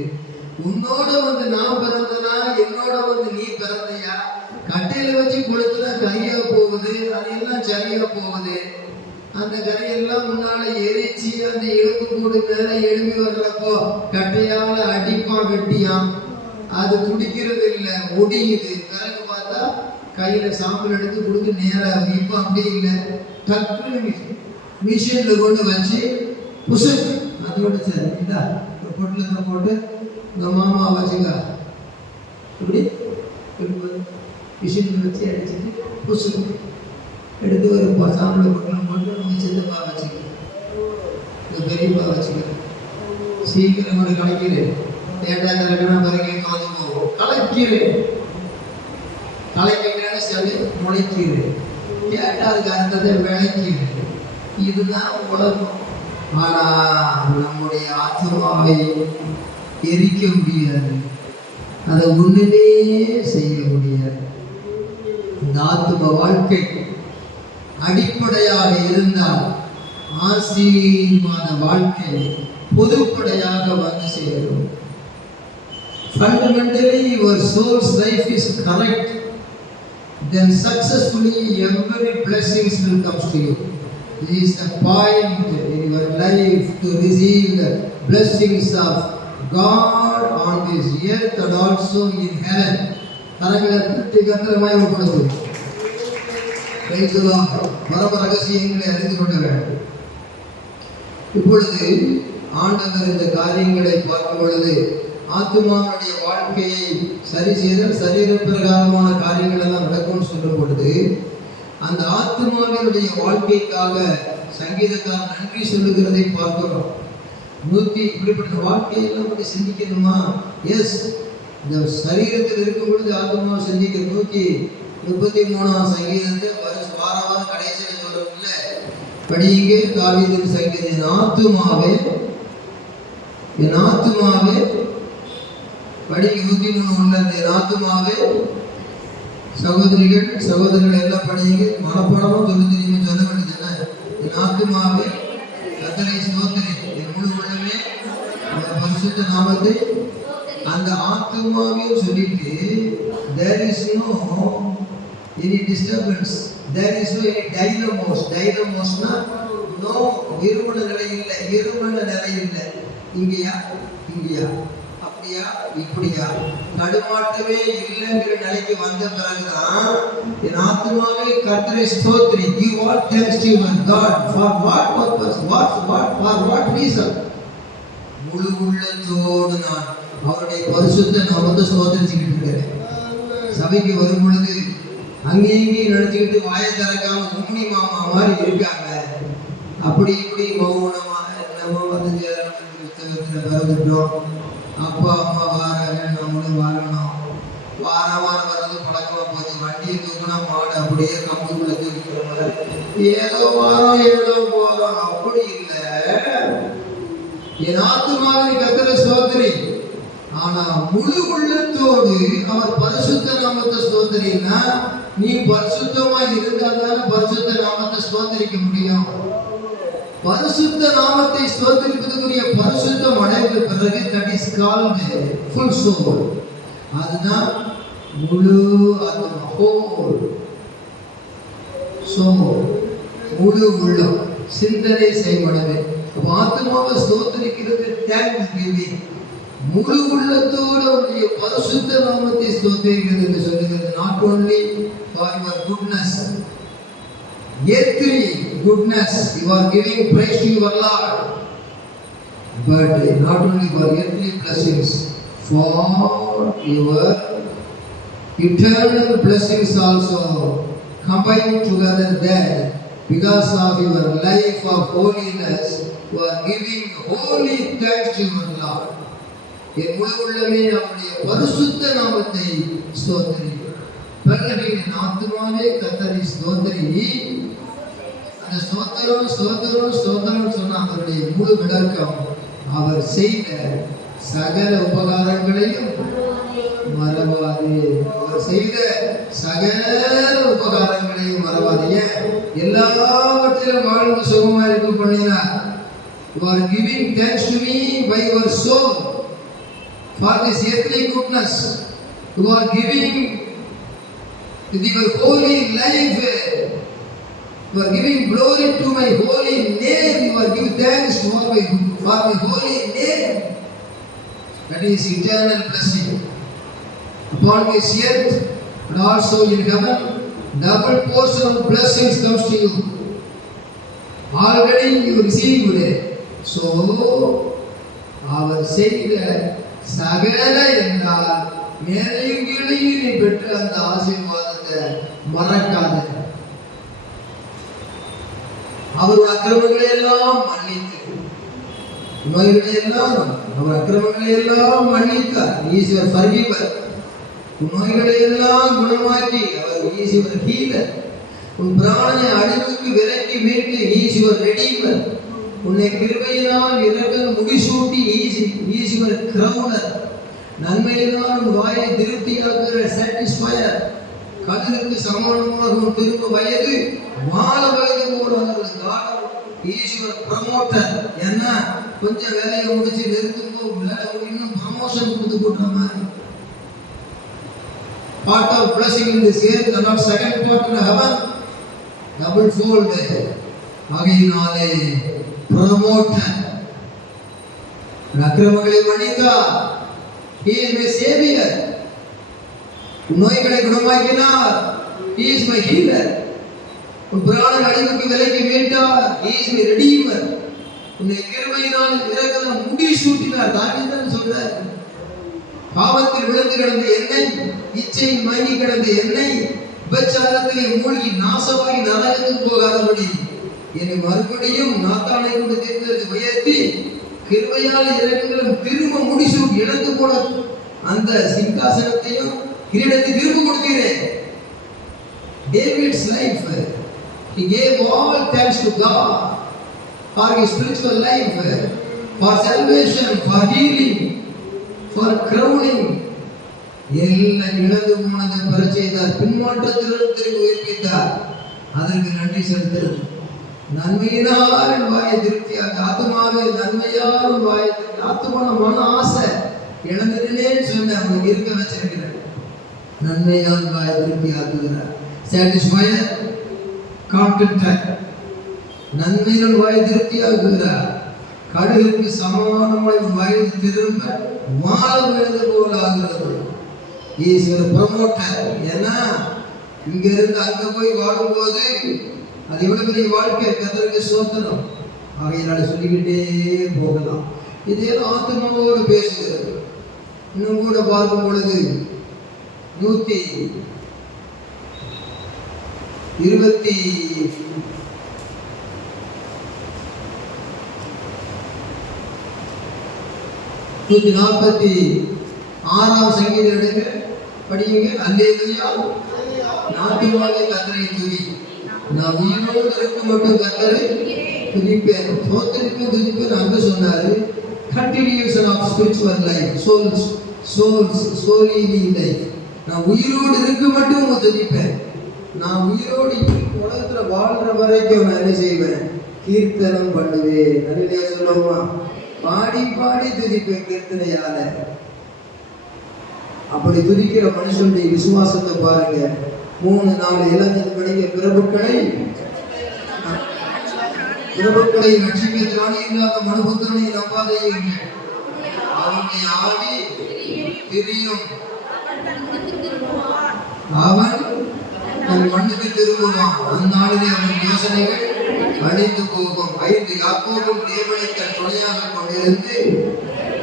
உன்னோட வந்து நான் பிறந்தனா, என்னோட வந்து நீ பிறந்தையா? கட்டையில வச்சு கொளுத்துனா கரியா போகுது, அதெல்லாம் சரியா போகுது. அந்த கரையெல்லாம் முன்னால எரிச்சு அந்த எலும்பு கூடு மேல எழுப்பி வர்றப்போ கட்டையால அடிப்பான், வெட்டியான். அது குடிக்கிறது இல்லை, ஒடியுது. பிறகு பார்த்தா கையில சாம்பல் எடுத்து கொடுத்து நேராக. இப்போ அப்படி இல்லை, டக்குன்னு மிஷின்ல கொண்டு வச்சு புசு அதோட சரி இதா ஒரு பொட்டில் போட்டு உங்க மாமா வச்சுக்க, இப்படி மிஷின்ல வச்சு அடிச்சுட்டு புசு எடுத்து ஒரு சாம்பலை பொட்டில் போட்டு உங்க சின்னப்பா வச்சுக்க, உங்க பெரியப்பா வச்சுக்க. சீக்கிரம் கூட கலைக்கிறேன். ஏட்டா கலக்கினா பிறகு போகும். கலைக்கிறேன், கலைக்கிறேன்னு சொல்லி முளைக்கிறேன். கேட்டா அதுக்கு அர்த்தத்தை விளைக்கிறேன். இதுதான் உலகம். ஆனா நம்முடைய ஆத்மாவை எரிக்க முடியாது, அதை ஒண்ணுமே செய்ய முடியாது. இந்த ஆத்ம வாழ்க்கை அடிப்படையாக இருந்தால் ஆசீர்வாத வாழ்க்கை பொதுப்படையாக வந்து சேரும். Fundamentally, your soul's life is correct, then successfully every blessings will come to you. This is the point in your life to receive the blessings of God on this earth and also in heaven. கரங்களை தட்டி கத்திரமாய் ஒப்புடுவோம். பரம ரகசியங்களை அறிந்து கொள்ள வேண்டும். இப்பொழுது ஆண்டவர் இந்த காரியங்களை பார்க்கும் பொழுது ஆத்மாவுடைய வாழ்க்கையை சரி செய்தால் சரீர பிரகாரமான காரியங்கள் எல்லாம் நடக்கும்னு சொல்லும் பொழுது அந்த ஆத்மாவினுடைய வாழ்க்கைக்காக சங்கீதக்காரர் நன்றி சொல்லுகிறதை பார்க்கிறோம். இப்படிப்பட்ட வாழ்க்கையெல்லாம் பற்றி சிந்திக்கணுமா? எஸ், இந்த சரீரத்தில் இருக்கும் பொழுது ஆத்மாவை சிந்திக்க 133ஆம் சங்கீதத்தை வாரம் கடைசியில் சொல்றோம் இல்ல, படியுங்க. தாவீதின் சங்கீதம், என் ஆத்துமாவே படிங்க. 103 என் ஆத்துமாவே. சகோதரிகள் எல்லாம் படிங்க. மனப்பாடமும் தெரியுமா சொல்ல வேண்டியது. என் ஆத்துமாவே கர்த்தரை ஸ்தோத்திரி, என் முழு உள்ளமே அவர் பரிசுத்த நாமத்தை. அந்த ஆத்துமாவையும் சொல்லிட்டு there is no any disturbance, there is no any dynamosனா நோ இருமண நிலை இல்லை, இங்கேயா அப்படியா இப்படியா நடுமாட்டமே இல்லைங்கிற நிலைக்கு வந்த பிறகுதான் என் ஆத்மாவே கர்த்தரை ஸ்தோத்திரி. Give all thanks to your God. For what purpose? For what reason? முழு உள்ளத்தோடு நான் அவருடைய பரிசுத்த நாமத்தை ஸ்தோத்திரிச்சுக்கிட்டு இருக்கிறேன். சபைக்கு வரும் பொழுது அங்கேயும் நினைச்சுக்கிட்டு வாயை திறக்காம உம்னி மாமா மாதிரி இருக்காங்க. அப்படி இப்படி மௌனமாக நம்ம வந்து பிறந்துட்டோம். அப்பா அம்மா வாராங்க, நம்மளும் வரணும். வாரம் வர்றது பழக்கமா போச்சு. வண்டியை தூக்கினா மாடு அப்படியே கம்புக்குள்ள தூக்கிற மாதிரி ஏதோ வாரம் ஏதோ போறோம். அப்படி இல்லை. என் ஆத்துமாவின் கர்த்தரை ஸ்தோத்திரி. ஆனா முழு உள்ளத்தோடு அவர் பரிசுத்த நாமத்தை ஸ்தோத்திரின்னா, நீ பரிசுத்தமா இருந்தால்தான் பரிசுத்த நாமத்தை ஸ்தோத்திரிக்க முடியும். பரிசுத்த நாமத்தை ஸ்தோத்திரிப்பதற்குரிய பரிசுத்தம் அடைந்த பிறகு that is called full soul. அதுதான் முழு ஆத்மா, whole soul, முழு உள்ளம், சிந்தனை செய்வனவே. ஆத்மாவை ஸ்தோத்திரிக்கிறது தேங்க்ஸ் கிவிங். முழு உள்ளத்தோடு அவருடைய பரிசுத்த நாமத்தை ஸ்தோத்திரிக்கிறது என்று சொல்லுகிறது. not only for your goodness, earthly goodness, you are giving praise to your Lord, but not only for earthly blessings, for your eternal blessings also combined together there. Because of your life of holiness, you are giving holy thanks to your Lord. என் முழு உள்ளமே அவருடைய பரிசுத்த நாமத்தை ஸ்தோத்திரி. பிறகு என் ஆத்துமாவே கர்த்தரை ஸ்தோத்திரி. அந்த ஸ்தோத்திரம் ஸ்தோத்திரம் ஸ்தோத்திரம் சொன்ன அதனுடைய முழு விளக்கம், அவர் செய்த சகல உபகாரங்களையும் மறவாதே. அவர் செய்த சகல உபகாரங்களையும் மறவாதே. எல்லாவற்றிலும் வாழ்ந்து சுகமா இருக்க பண்ணினார். You are giving thanks to me by your soul for this earthly goodness. You are giving with your holy life. You are giving glory to my holy name. You are giving thanks for my holy name. That is eternal blessing upon this earth and also in heaven. Double portion of blessings comes to you. Already you received it. So அவர் செய்த சகல என்றால் மேலையும் கீழையும் நீ பெற்ற அந்த ஆசீர்வாதத்தை மறக்காத. அவர் அக்கிரமங்களை எல்லாம் மன்னித்து, நோய்களை எல்லாம் அவர் அக்கிரமங்களை எல்லாம் மன்னித்தார். ஈஸ்வர் ஃபர்கிவர். நோய்களை எல்லாம் குணமாக்கி அவர் ஈஸ்வர் ஹீலர். உன் பிராணனை அழிவுக்கு விலக்கி மீட்டு ஈஸ்வர் ரெடீமர். உன்னை கிருபையினால் இரக்கம் முடிசூட்டி ஈஸ்வர் கிரௌனர். நன்மையினால் உன் வாயை திருப்தியாக்குற சாட்டிஸ்ஃபயர். கதிருக்கு சமானமாக திரும்ப வயது வாழ வயது போடுவார்கள் காலம் ஈஸ்வர் ப்ரமோட்டர். ஏன்னா கொஞ்சம் வேலையை முடிச்சு நிறுத்தும்போ இன்னும் ப்ரமோஷன் கொடுத்து போட்ட மாதிரி. Part of blessing in this earth and not second part in heaven. Double fold. ஆகையினாலே ப்ரமோட்டர். அக்கிரமங்களை மன்னித்தார். He is my savior. நோய்களை குணமாக்கினார். He is my healer. உன் பிராணன் அழிவுக்கு விலக்கி மீட்டார். He is my redeemer. உன்னை கிருபையினால் இரக்கம் முடிசூட்டினார். தாவீது சொல்றார், பாவத்தில் விழுந்து கிடந்த என்னை, இச்சையில் மயங்கி கிடந்த என்னை, விபச்சாரத்திலே மூழ்கி நாசமாகி நரகத்துக்கு போகாதபடி என்னை மறுபடியும் நாத்தானை கொண்டு தீர்த்து உயர்த்தி கிருபையால் இரக்கங்களும் திரும்ப முடிசூட்டி இழந்து போன அந்த சிங்காசனத்தையும் கிரீடத்தை திரும்ப கொடுத்தீரே. David's life, he gave all thanks to God for his spiritual life, for salvation, for healing, for crowning. எல்லாம் இழந்து போனதை பெற செய்தார். பின்மாற்றத்திலிருந்து திரும்பி உயிர்ப்பித்தார். அதற்கு நன்றி செலுத்துகிறது. நன்மையினால் வாயை திருப்தியாக ஆத்மாவே நன்மையால் வாயை ஆத்மான மன ஆசை இழந்ததுன்னு சொன்ன அவனுக்கு இருக்க வச்சிருக்கிறார். நன்மையால் வாயை திருப்தியாக்குகிறார். சாட்டிஸ்ஃபயர், கான்டென்ட். நன்மையால் வாயை திருப்தியாக்குகிறார். கடுகுக்கு சமானமாய் வயது திரும்ப வாழ வயது போல ஆகிறது. ஈஸ்வர ப்ரமோட்டர். ஏன்னா இங்க இருந்து அங்க போய் வாழும்போது அது எவ்வளவு பெரிய வாழ்க்கை. கர்த்தருக்கு ஸ்தோத்திரம். ஆகையினால சொல்லிக்கிட்டே போகலாம். இதே ஆத்மாவோடு பேசுகிறது. இன்னும் கூட பார்க்கும் பொழுது 146 சங்கீதம் எடுங்க, படியுங்க. அல்லேலூயா, நாட்டியமாக கர்த்தரை துதி. நான் உயிரோடு இருக்க மட்டும் கர்த்தரை துதிப்பேன். சோத்திரிப்பு துதிப்பேன் அங்க சொன்னாரு. கண்டினியூஷன் ஆஃப் ஸ்பிரிச்சுவல் லைஃப், சோலி லைஃப். நான் உயிரோடு இருக்க மட்டும் துதிப்பேன். நான் உயிரோடு உலகத்துல வாழ்ற வரைக்கும் நான் என்ன செய்வேன்? கீர்த்தனம் பண்ணுவேன். நிறைய சொல்லுவோமா? பாடி பாடி துதிப்பேன் கீர்த்தனையால. அப்படி துதிக்கிற மனுஷனுடைய விசுவாசத்தை பாருங்க. 3-4 இளஞ்சது படிக்க பிரபுக்களை ரட்சிக்க திராணி இல்லாத மனுபுத்திரனை நம்பாதே. அவனுடைய ஆவி திரியும், அவன் தன் மண்ணுக்கு திரும்புவான். அந்நாளிலே அவன் யோசனைகள் அழிந்து போகும். 5 யாக்கோபும் தேவனை தன் துணையாக கொண்டிருந்து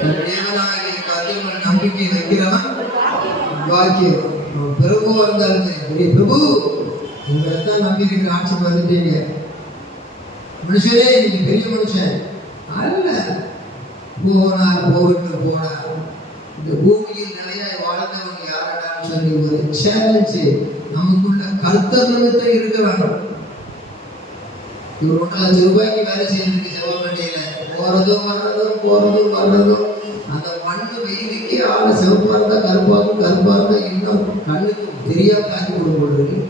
தன் தேவனாகிய கர்த்தரில் நம்பிக்கை வைக்கிறவன் பாக்கியம். பிரபு வந்தாலும் சரி, பிரபு உங்களைத்தான் நம்பிக்கை ஆட்சிக்கு வந்துட்டீங்க. மனுஷனே நீங்க பெரிய மனுஷன் அல்ல. போனார் போகட்டும் போனார். இந்த பூமியில் நிலையாய் வாழ்ந்தவங்க யாரடான்னு சொல்லி ஒரு சேலஞ்சு நமக்குள்ள கர்த்தர் நிமித்தம் இருக்க வேணும். இவர் 1,00,000 ரூபாய்க்கு வேலை செய்யறதுக்கு செவ்வாய்ப்பட்டியில போறதும் வர்றதும் அந்த மண்ணு வெயிலுக்கு ஆளை சிவப்பா இருந்தா கருப்பா இருந்தா இன்னும் கண்ணுக்கு தெரியாம காய்ச்சி கொடுக்க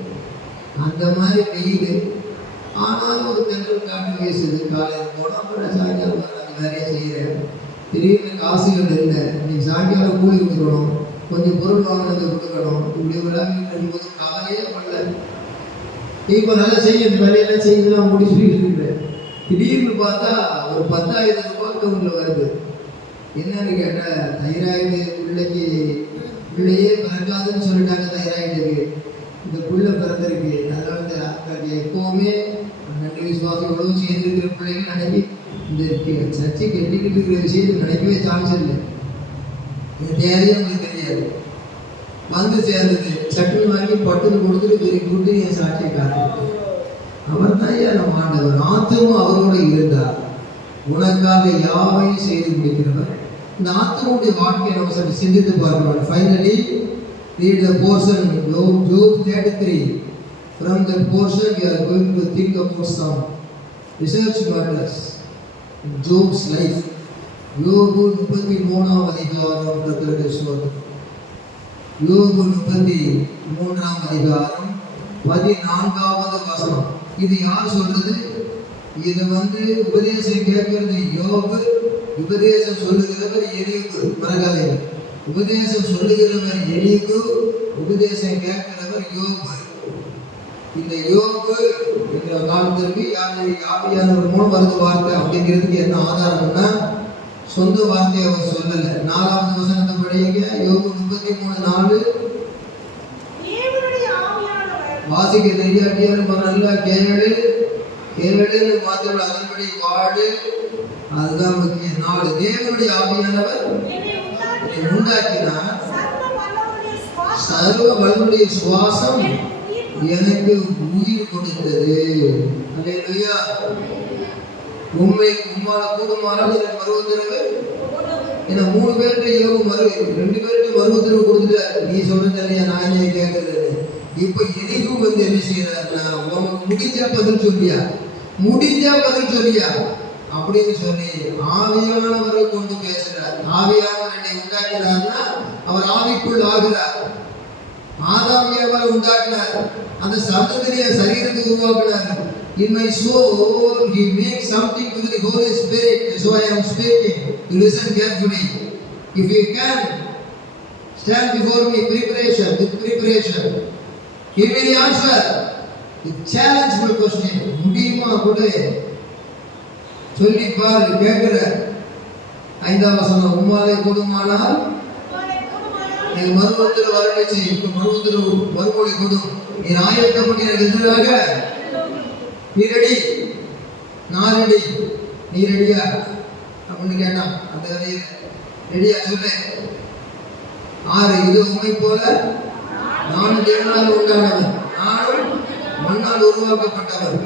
அந்த மாதிரி வெயில். ஆனாலும் ஒரு தென்றல் காற்று வீசுது. காலையில் போனால் அப்புறம் சாயங்காலம் அந்த வேலையை செய்கிறேன். திடீர்னு காசுகள் இல்லை, இன்னைக்கு சாயங்காலம் கூலி கொடுக்கணும், கொஞ்சம் பொருள் வாங்கினது கொடுக்கணும். இப்படி விளையாடிட்டு இருக்கும்போது கவலையே பண்ணல. இப்போ நல்லா செய்ய இந்த வேலையெல்லாம் செய்யலாம் முடிச்சுட்டு இருக்கிறேன். திடீர்னு பார்த்தா ஒரு 10,000 ரூபாய் அக்கௌண்ட்ல வருது. என்னன்னு கேட்டால் தைராய்டு பிள்ளையே பிறக்காதுன்னு சொல்லிட்டாங்க. தைராய்டுக்கு இந்த புள்ள பிறந்திருக்கு. அதனால எப்போவுமே நன்றி விசுவாசம் எவ்வளவு சேர்ந்துருக்கிற பிள்ளைங்க நினைக்கி இந்த சர்ச்சை கெட்டிக்கிட்டு இருக்கிற விஷயத்தை நினைக்கவே சான்ஸ் இல்லை. இந்த தேவையே அவங்களுக்கு தெரியாது. வந்து சேர்ந்தது சட்டுன்னு வாங்கி பட்டுன்னு கொடுத்துட்டு பெரிய கூட்டி என் சாட்சியை காத்து. அவர் தான் ஐயா நம்ம ஆண்டவர். ஆத்துமும் அவரோட இருந்தார். உனக்காக யாவையும் செய்து முடிக்கிறவர். இந்த ஆத்துமுடைய வாழ்க்கையை நம்ம சற்று சிந்தித்து பார்க்கிறோம். Finally read the portion Job 33. From the portion we are going to think about some research matters in Job's life. யோபு 33ஆம் அதிகாரம் கர்த்தருடைய சொல்லும். யோபு 33ஆம் அதிகாரம் 14வது வசனம். இது யார் சொல்றது? இது உபதேசம் கேட்கிறது யோபு. உபதேசம் சொல்லுகிறவர் எலிகு. மறக்காதே, உபதேசம் சொல்லுகிறவர் எலிகு, உபதேசம் கேட்கிறவர் யோபு. இந்த யோபு என்ற காலத்திற்கு ஆவியானவர் மூலம் வருது வார்த்தை அப்படிங்கிறதுக்கு என்ன ஆதாரம்னா, சொந்த வார்த்தையை அவர் சொல்லல. 4வது வசனத்தை படிங்க. யோபு 33:4. வாசிக்க தெரியாட்டியாலும் நல்லா கேளு மாத்திரம் அதன்படி வாடு. அதுதான் முக்கியம். 4 தேவனுடைய ஆவியானவர் உண்டாக்கினார். சர்வ வல்லமுடைய சுவாசம் எனக்கு உயிர் கொடுத்தது. அல்லேலூயா. உம்மால கூடுமானால் எனக்கு மறு உத்தரவு. ஏன்னா 3 பேர்கிட்ட யோபு 2 பேர்கிட்ட மறு உத்தரவு கொடுத்துட்டார். நீ சொல்றது இல்லையா, நான் கேட்கறது. இப்ப எலிக்கும் என்ன செய்யறாருன்னா, உனக்கு முடிஞ்சா பதில் சொல்லியா அப்படின்னு சொல்லி ஆவியானவரை கொண்டு பேசுறார். ஆவியானவர் என்னை உண்டாக்கினார்னா அவர் ஆவிக்குள் ஆகிறார். ஆதாம் ஏவாளை உண்டாக்கினார். அந்த சந்ததியை சரீரத்தை உருவாக்கினார். In my soul he makes something through the Holy Spirit. So I am speaking. You listen carefully. If you can stand before me with preparation, give me the answer. The challengeful question. முடியுமா கூட சொல்லி பாரு. கேட்கிற 5ஆம் வசனம். உம்மாலே கூடுமானால் எனக்கு மறு உத்தரவு வரவேச்சு. இப்ப மறு உத்தரவு மறுமொழி கூடும். நீ ஆயத்தப்பட்டு எனக்கு எதிராக நீ ரெடி, நான் ரெடி, நீ ரெடியா அப்படின்னு கேட்டான். அந்த கதையில ரெடியா சொல்றேன். 6 இது உண்மை போல நானும் தேவனால் உண்டானவன், நானும் மண்ணால் உருவாக்கப்பட்டவன்.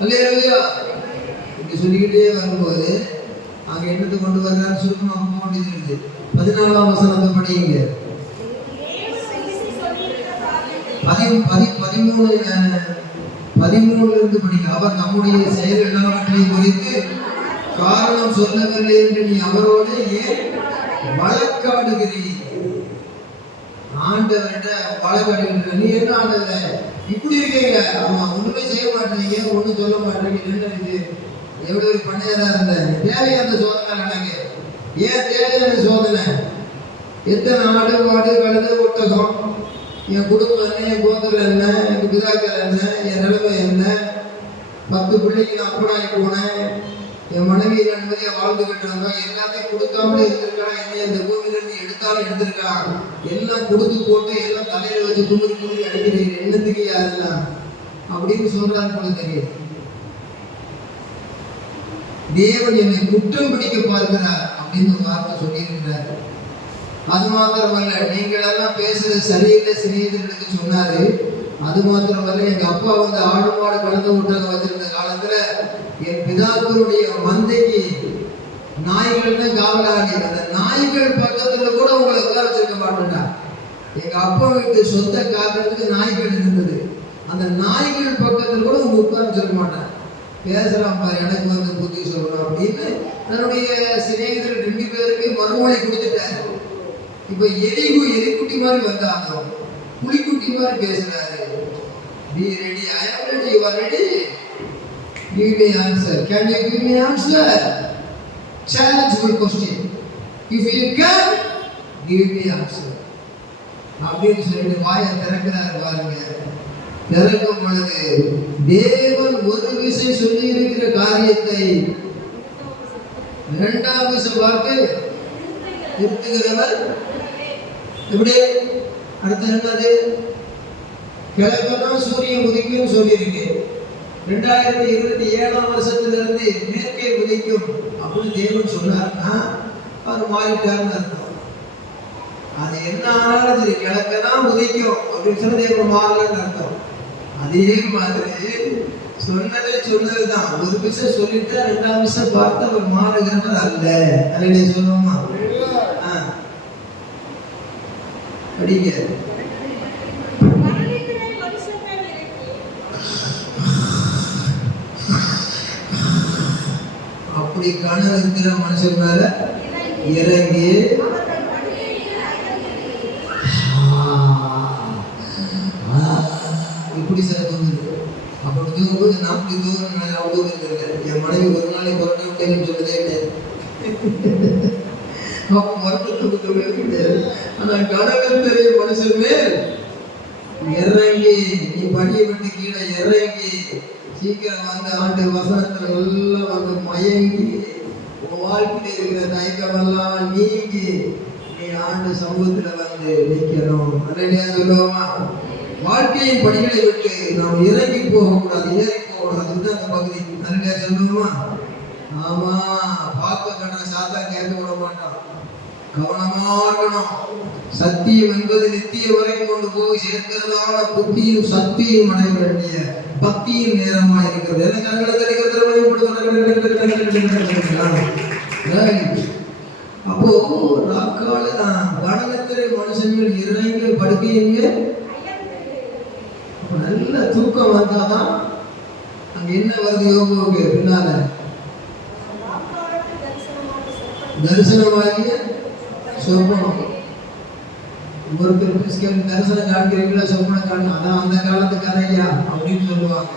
அல்லேலூயா. இப்படி சொல்லிக்கிட்டே வரும்போது அங்க என்னத்தை கொண்டு வர்றாரு சுருக்கமா போக வேண்டியது இருக்குது. 14ஆம் வசனத்தை படிங்க. 13 இருந்து படிங்க. அவர் நம்முடைய செயல் எல்லாவற்றையும் குறித்து காரணம் சொல்லவில்லை என்று நீ அவரோடு ஏன் வழக்காடுகிறீர்? ஆண்டவர்கிட்ட வழக்காடுகின்ற நீ என்ன ஆண்டவர் இப்படி இருக்கீங்க, ஆமா ஒண்ணுமே செய்ய மாட்டீங்க, ஒண்ணும் சொல்ல மாட்டீங்க. என்ன எவ்வளவு ஒரு பண்ணையாரா இருந்த தேவையான சோதனை நினைங்க. ஏன் தேவையான சோதனை? எத்தனை ஆடு மாடு கழுது ஒட்டகம், என் குடும்பம் என்ன, என் கோத்திரம் என்ன, என் பிதாக்கள் என்ன, என் நிலைமை என்ன, 10 பிள்ளைக்கு நான் அப்பனாகி போனேன், என் மனைவி நிம்மதியா வாழ்ந்துகிட்டு இருந்தோம், எல்லாத்தையும் கொடுக்காமலே இருந்திருக்கான், என்னை இந்த பூமியிலிருந்து எடுத்தாலும் எடுத்திருக்கான், எல்லாம் கொடுத்து போட்டு எல்லாம் தலையில வச்சு குமுறி அடிக்கிறீங்க, என்னத்துக்கு யாருலாம் அப்படின்னு சொல்றாரு போல தெரியும். தேவன் என்னை குற்றம் பிடிக்க பார்க்கிறார் அப்படின்னு ஒரு வார்த்தை சொல்லியிருக்கிறார். அது மாத்திரமல்ல, நீங்களெல்லாம் பேசுறது சரியில்லை சிறியதுகளுக்கு சொன்னாரு. அது மாத்திரமல்ல, எங்க அப்பா ஆடு மாடு கலந்து விட்டாங்க வச்சிருந்த காலத்துல என் பிதாக்களுடைய மந்தைக்கு நாய்கள் தான் காவலாளி. அந்த நாய்கள் பக்கத்துல கூட உங்களை உட்கார வச்சிருக்க மாட்டேன்டா. எங்க அப்பா வீட்டு சொத்தை காக்கிறதுக்கு நாய்கள் இருந்தது. அந்த நாய்கள் பக்கத்தில் கூட அவங்க உட்கார்ந்து சொல்ல மாட்டேன். பேசுறான் பாரு, எனக்கு வந்து புத்தி சொல்லணும் அப்படின்னு தன்னுடைய சிநேகிதர் 2 பேருமே மறுமொழி கொடுத்துட்டாரு. இப்ப எலிக்குட்டி மாதிரி வந்தாங்க, புலிக்குட்டி மாதிரி பேசுறாரு. Be ready, I am ready, you are ready. Give me answer. Can you give me answer? Challenging question. If you can, give me answer. அப்படின்னு சொல்லிட்டு வாயை திறக்கிறார் பாருங்க. திறக்கும் பொழுது தேவன் ஒரு விஷயம் சொல்லி இருக்கிற காரியத்தை 2ஆம் விஷயம் வார்த்தை திருத்துகிறவர். எப்படி அடுத்த என்னது? கிழக்குதான் சூரியன் உதிக்கும் சொல்லியிருக்கு. 2027ஆம் வருஷத்திலிருந்து மேற்கே உதிக்கும் அப்படின்னு தேவன் சொன்னார்னா அவர் மாறிட்டார்னு அர்த்தம். அது என்ன ஆனாலும் சரி, கிழக்கதான் உதிக்கும் அப்படின்னு சொன்ன தேவன் மாறலன்னு அர்த்தம். அதே மாதிரி சொன்னதுதான். ஒரு விஷயம் சொல்லிட்டு 2ஆம் விஷயம் பார்த்து அவர் மாறுகிறவர் அல்ல. அல்ல சொல்லுவோமா? படிக்க அப்படி கணல் இருக்கிற மனுஷன் மேல இறங்கி இப்படி சில தோணுது. அப்படி தூங்கும்போது 40 தூரம் அவ்வளோ இல்லை. என் மனைவி ஒரு நாளைக்கு புரட்ட விட்டேன்னு சொல்லதே கிடையாது. ஆனா கடவுள் பெரிய மனுஷன் மேல் இறங்கி, நீ படியை விட்டு கீழே இறங்கி சீக்கிரம் வந்து ஆண்டு வசனத்துல எல்லாம் வந்து மயங்கி உன் வாழ்க்கையில் இருக்கிற தயக்கமெல்லாம் நீங்கி நீ ஆண்டு சமூகத்துல வந்து நிற்கணும். அல்லையா சொல்லுவோமா? வாழ்க்கையின் படிகளை விட்டு நாம் இறங்கி போகக்கூடாது, ஏறி போகக்கூடாது. அதுதான் அந்த பகுதி. அல்லையா சொல்லுவோமா? ஆமா, பார்க்க கண்ட சாத்தா கேட்க விட மாட்டான். கவனமா இருக்கணும். சத்தியம் என்பது நித்திய வரை கொண்டு போய் சேர்க்கிறதான புத்தியும் சக்தியும் அடைய வேண்டிய பக்தியின் நேரமா இருக்கிறது. என்ன கண்களை அப்போ ராக்கால கணனத்திலே மனுஷங்கள் இறங்கி படுக்கையுங்க நல்ல தூக்கம் வந்தாதான் அங்க என்ன வருது யோகாவுக்கு பின்னால தரிசனமாகிய சொப்பனம். ஒருத்தர் தரிசனம் காண்கிறீங்களா, சொப்பனம் காண, அதான் அந்த காலத்து கதையா அப்படின்னு சொல்லுவாங்க.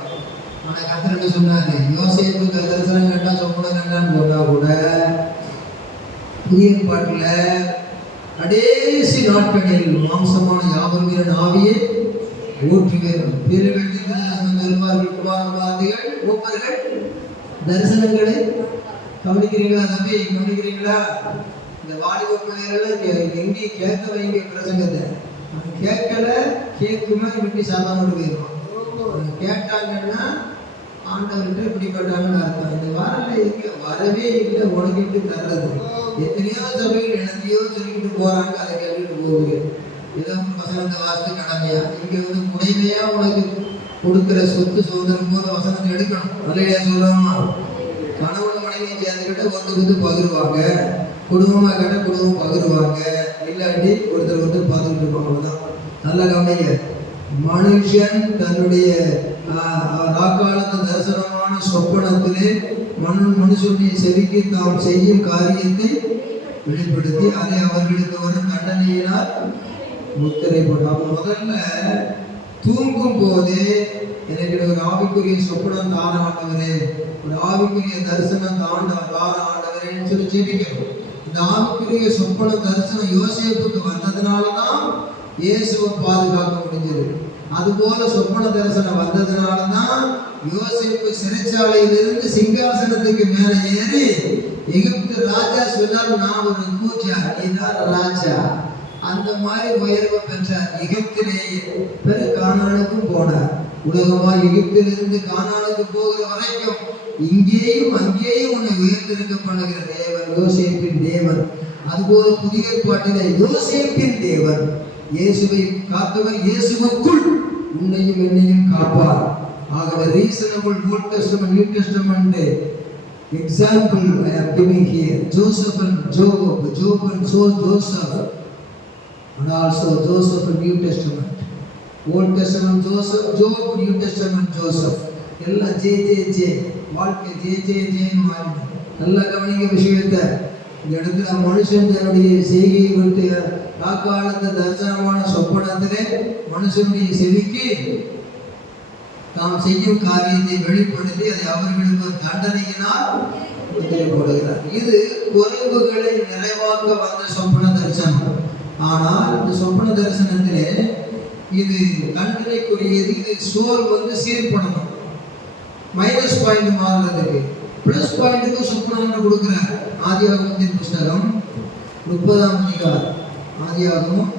ஆனா கத்திரன்னு சொன்னாரு, யோசேப்பு தரிசனம் கண்டா சொப்பனம் கண்டான்னு சொன்னா கூட புதிய பாட்டுல கடைசி நாட்களில் மாம்சமான யாவர் மீது ஆவியை ஊற்றுவேன். ஒவ்வொருகள் தரிசனங்களை கவனிக்கிறீங்களா தம்பி? கவனிக்கிறீங்களா? இந்த வாலிப பிள்ளைகள் எங்கேயும் கேட்க வைங்க பிரசங்கத்தை. கேட்கல, கேட்குமே விட்டு சாதாரண போயிடுவான். கேட்டாங்கன்னா ஆண்டவர்கிட்ட இப்படிப்பட்டாங்கன்னு அர்த்தம். இந்த வரல எங்க வரவே இல்லை, உனக்கிட்டு தர்றது. எத்தனையோ சபைகள் எனத்தையோ சொல்லிக்கிட்டு போறாங்க, அதை கேட்டுட்டு போகுது. ஏதோ ஒரு வசனத்தை வாசித்து கடமையா? இங்க வந்து உடைமையா உனக்கு கொடுக்குற சொத்து சுதந்திரம் போல வசனத்தை எடுக்கணும். அல்லையா சொல்லுவோமா? கணவன் மனைவியை சேர்ந்துக்கிட்ட ஒருத்தர் பகிர்வாங்க, குடும்பமாக கேட்ட குடும்பம் பகிர்வாங்க, இல்லாட்டி ஒருத்தர் பார்த்துக்கிட்டு இருப்பாங்க. அவ்வளோதான். நல்ல கவனிங்க. மனுஷன் தன்னுடைய ராக்காலத்து தரிசனமான சொப்பனத்திலே மனுஷனுடைய செவிக்கு தாம் செய்யும் காரியத்தை வெளிப்படுத்தி அதை அவர்களுக்கு வரும் தண்டனையினால் முத்திரை போட்டார். முதல்ல தூங்கும் போதே எனக்கு ஒரு ஆவிக்குரிய சொப்பனம் தான ஆண்டவரே, ஒரு ஆவிக்குரிய தரிசனம் தான ஆண்டவரேன்னு சொல்லி ஜெபிக்கணும். இந்த ஆவிக்குரிய சொப்பன தரிசனம் யோசேப்புக்கு வந்ததுனாலதான் இயேசுவை பாதுகாக்க முடிஞ்சது. அதுபோல சொப்பன தரிசனம் வந்ததுனாலதான் யோசேப்பு சிறைச்சாலையிலிருந்து சிங்காசனத்துக்கு மேல ஏறி எகிப்து ராஜா சொன்னார், நான் ஒரு கூச்சா, நீதான் ராஜா. அந்த மாதிரி உயர்வை பெற்றார். எகிப்திலேயே பிறகு கானானுக்கும் போனார். உலகமா எகிப்திலிருந்து கானானுக்கு போகிற வரைக்கும் இங்கேயும் அங்கேயும் உன்னை உயர்த்திருக்கப்படுகிற தேவன் யோசேப்பின் தேவன். அதுபோல புதிய பாட்டில யோசேப்பின் தேவன் இயேசுவை காத்தவர், இயேசுவுக்குள் உன்னையும் என்னையும் காப்பார். ஆகவே reasonable old testament new testament example I am giving here. Joseph and Job and Joseph. and also Joseph New Testament. Old Testament Joseph, Job New Testament Joseph. எல்லாம் ஜே வாழ்க்கை ஜேன்னு மாறி. நல்லா கவனிக்க விஷயத்தை. இந்த இடத்துல மனுஷன் தன்னுடைய செய்கையை விட்டு காக்காலத்து தரிசனமான சொப்பனத்திலே மனுஷனுடைய செவிக்கு தாம் செய்யும் காரியத்தை வெளிப்படுத்தி அதை அவர்களுக்கு ஒரு தண்டனையினால் போடுகிறார். இது குறைவுகளை நிறைவாக்க வந்த சொப்பன தரிசனம். ஆனால் இந்த சொப்பன தரிசனத்திலே இது தண்டனைக்குரியது. இது சோல் சீர் பண்ணணும். மைனஸ் பாயிண்ட் மாறுறதுக்கு பிளஸ் பாயிண்ட்டுக்கு சொப்பனம் கொடுக்குறார். ஆதியாகமத்தின் புஸ்தகம் 30ஆம் அதிகாரம். ஆதியாகமம்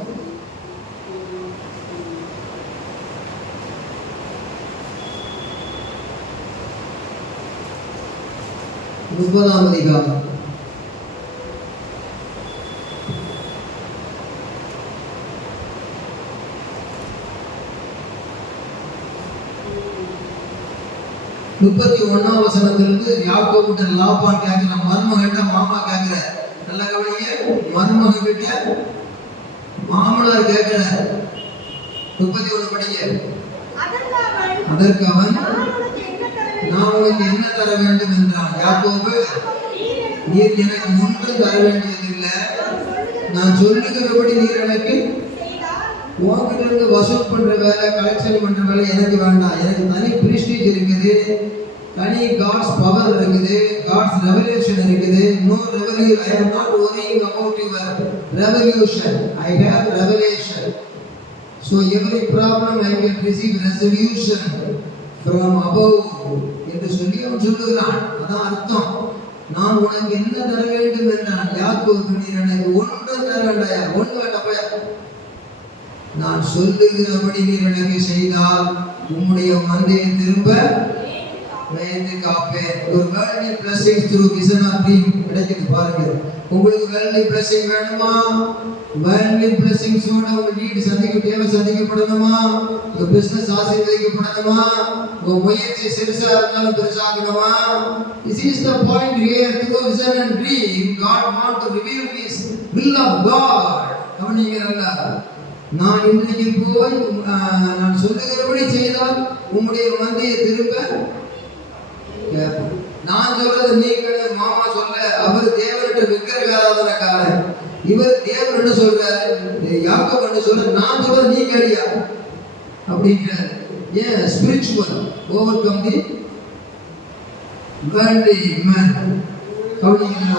30ஆம் அதிகாரம். முப்பத்தி 1ஆம் வசனத்திலிருந்து யாக்கோபு லாபான் கேட்கிற மருமகிட்ட மாமா கேட்கிற. நல்ல கவனிங்க, மருமக கிட்ட மாமனார் கேட்கிற. 31 படிங்க. அதற்கு அவன் நான் உனக்கு என்ன தர வேண்டும் என்றான். யாக்கோபு, நீர் எனக்கு ஒன்றும் தர வேண்டியதில்லை, நான் சொல்லுகிறபடி நீர் எனக்கு உங்ககிட்ட இருந்து வசூல் பண்ற வேலை, கலெக்ஷன் பண்ற வேலை எனக்கு வேண்டாம். எனக்கு தனி பிரஸ்டீஜ் இருக்குது, தனி காட்ஸ் பவர் இருக்குது, காட்ஸ் ரெவல்யூஷன் இருக்குது. நோ ரெவல்யூ, I am not worrying about your revolution, I have revelation. So every problem I can receive resolution from above என்று சொல்லி அவன் சொல்லுகிறான். அதான் அர்த்தம். நான் உனக்கு என்ன தர வேண்டும் என்றான். யாக்கோபு, நீர் எனக்கு ஒன்றும் தர வேண்டாம், ஒன்று வேண்டாப்ப, நான் சொல்லுகிறபடி நீர் எனக்கு செய்தால் உம்முடைய மந்தையை திரும்ப மேய்ந்து காப்பேன். ஒரு worldly blessing through vision of dream கிடைக்குது பாருங்க. உங்களுக்கு வேர்ல்டி பிளஸிங் வேணுமா? வேர்ல்டி பிளஸிங்ஸோட உங்க நீட் தேவை சந்திக்கப்படணுமா? உங்க பிசினஸ் ஆசீர்வதிக்கப்படணுமா? உங்க முயற்சி சிறுசா இருந்தாலும் பெருசாகணுமா? This is the point here. Through vision and dream, God want to reveal His will of God. கவனிங்க நல்லா. நான் இன்றைக்கு போய் நான் சொல்லுகிறபடி செய்தால் உம்முடைய மந்தையை திரும்ப. நான் சொல்றது நீங்கள் மாமா சொல்ல, அவர் தேவர்கிட்ட விக்கிரக ஆராதனைக்காரர், இவர் தேவர் என்ன சொல்றாரு, யாக்கோபு என்ன சொல்ற, நான் சொல்றது நீ கேளியா அப்படின்றார். ஏன்? ஸ்பிரிச்சுவல் ஓவர்கம் தி வேர்ல்டி மேன்.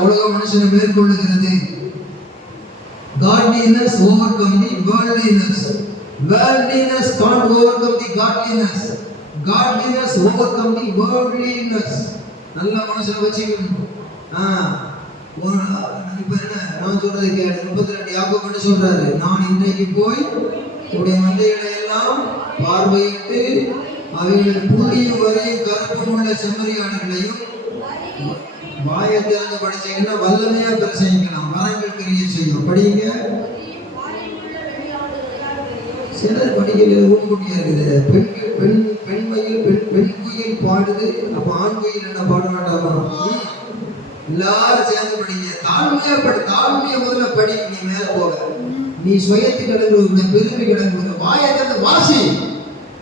உலக மனுஷனை மேற்கொள்ளுகிறது. Godliness overcome the worldliness. Worldliness can't overcome the godliness. Godliness overcome the worldliness. நல்ல மனசுல வச்சுக்கணும். இப்போ என்ன நான் சொல்றது கேளு. 32 யாக்கோபு என்ன சொல்றாரு, நான் இன்றைக்கு போய் உடைய மந்தைகளை எல்லாம் பார்வையிட்டு அவைகள் புள்ளியும் வரையும் கருப்பும் உள்ள செம்மறியாடுகளையும் வாயை திறந்து படிச்சீங்கன்னா வல்லமையா பிரசங்கிக்கலாம், வரங்கள் கிரியை செய்யும். படிங்க. சிலர் படிக்கல, ஊன்குட்டியா இருக்குது. பெண் குயில் பாடுது, அப்ப ஆண் குயில் என்ன பாட வேண்டாமா? எல்லாரும் சேர்ந்து படிங்க. தாழ்மையா முதல்ல படி. நீ மேல போக, நீ சுயத்து கிடங்கு பெருமை கிடங்கு. வாயை திறந்து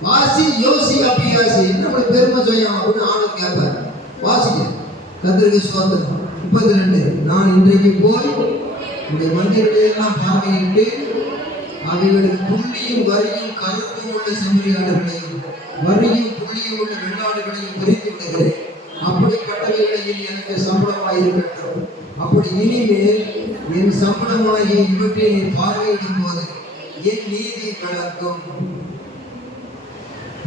வாசி யோசி அபியாசி. என்ன பெருமை சுயம் அப்படின்னு ஆளும் கேட்பார். வாசிக்க கர்த்தருக்கு ஸ்தோத்திரம். 32 நான் இன்றைக்கு போய் உடைய மந்தைகளையெல்லாம் பார்வையிட்டு அவைகளுக்கு புள்ளியும் வரியும் கருப்பும் உள்ள செம்மறியாடுகளையும் வரியும் புள்ளியும் உள்ள வெள்ளாடுகளையும் பிரித்து விடுகிறேன். அப்படிப்பட்டவைகளில் எனக்கு சம்பளமாய் இருக்கட்டும். அப்படி இனிமேல் என் சம்பளமாகி இவற்றை நீ பார்வையிடும் போது என் நீதி கலக்கும்.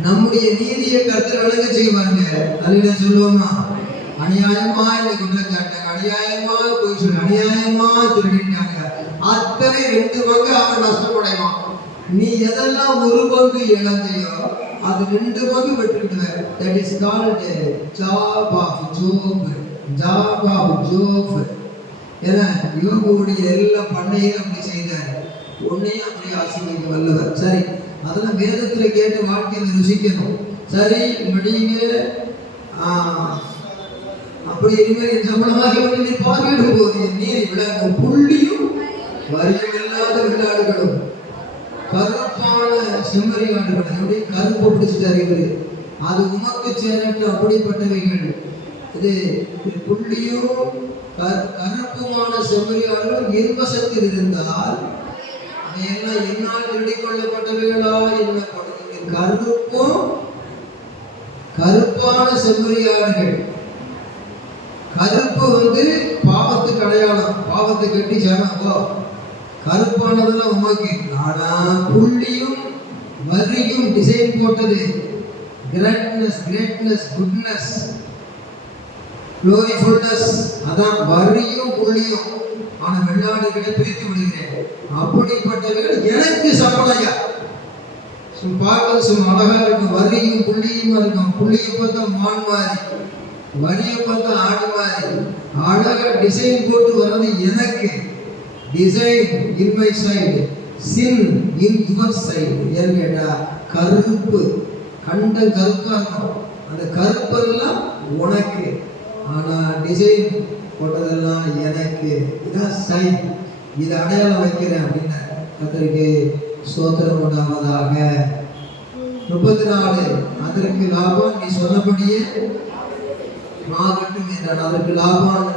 நம்முடைய நீதியை கர்த்தர் விளங்க செய்வாங்க. அதில் சொல்லுவோமா, அநியாயமா இந்த குற்றச்சாட்டாங்க, அநியாயமா போய் சொல்லி, அநியாயமா திருடிட்டாங்க, அத்தனை 2 பங்கு அவன் நஷ்டப்படைவான். நீ எதெல்லாம் 1 பங்கு இழந்தையோ அது 2 பங்கு பெற்றுக்கிடுவேன். That is called job of Job. Job of Job. ஏன்னா யோபுடைய எல்லா பண்ணையும் அப்படி செய்தார். உன்னையும் அப்படி ஆசீர்வதிக்க வல்லவர். சரி, அதெல்லாம் வேதத்துல கேட்டு வாழ்க்கையில் ருசிக்கணும். சரி, நீங்க அப்படி இனிமேல் என் சம்பளமாக நீ பார்வையிடும் போது நீர் விளங்கும் புள்ளியும் வரியமில்லாத வெள்ளாடுகளும் கருப்பான செம்மறி ஆடுகள் எப்படி கருப்பு பிடிச்சிட்டாரு இவரு. அது உமக்கு சேரட்டு அப்படிப்பட்டவைகள். இது புள்ளியும் கருப்புமான செம்மறி ஆடுகளும் என்வசத்தில் இருந்தால் அதையெல்லாம் என்னால் திருடிக் கொள்ளப்பட்டவைகளா எண்ணப்பட்டது. கருப்பும் கருப்பான செம்மறி ஆடுகள். கருப்பு பாவத்துக்கு அடையாளம், பாவத்தை கட்டி சேனப்போ. கருப்பானதெல்லாம் உமக்கு. ஆனா புள்ளியும் வரியும் டிசைன் போட்டது கிரேட்னஸ், கிரேட்னஸ், குட்னஸ், க்ளோரிஃபுல்னஸ். அதான் வரியும் புள்ளியும். ஆனா வெள்ளாடுகளை பிரித்து விடுகிறேன். அப்படிப்பட்டவர்கள் எனக்கு சம்பளையா. பார்க்கறது சும்மா அழகா இருக்கும். வரியும் புள்ளியும் இருக்கும். புள்ளியை பார்த்தா மான் மாதிரி, வரியை பார்த்தா ஆடு மாதிரி அழகா டிசைன் போட்டு வர்றது எனக்கு. Design in my side, sin in your side. ஏன்னு கேட்டா கருப்பு கண்ட கருப்பா இருக்கும். அந்த கருப்பெல்லாம் உனக்கு, ஆனா டிசைன் போட்டதெல்லாம் எனக்கு. இதான் சைன், இதை அடையாளம் வைக்கிறேன் அப்படின்னு கர்த்தருக்கு ஸ்தோத்திரம் உண்டாவதாக. 34 அதற்கு லாபான் நீ சொன்னபடியே ஆகட்டும் என்றான். அதற்கு லாபான்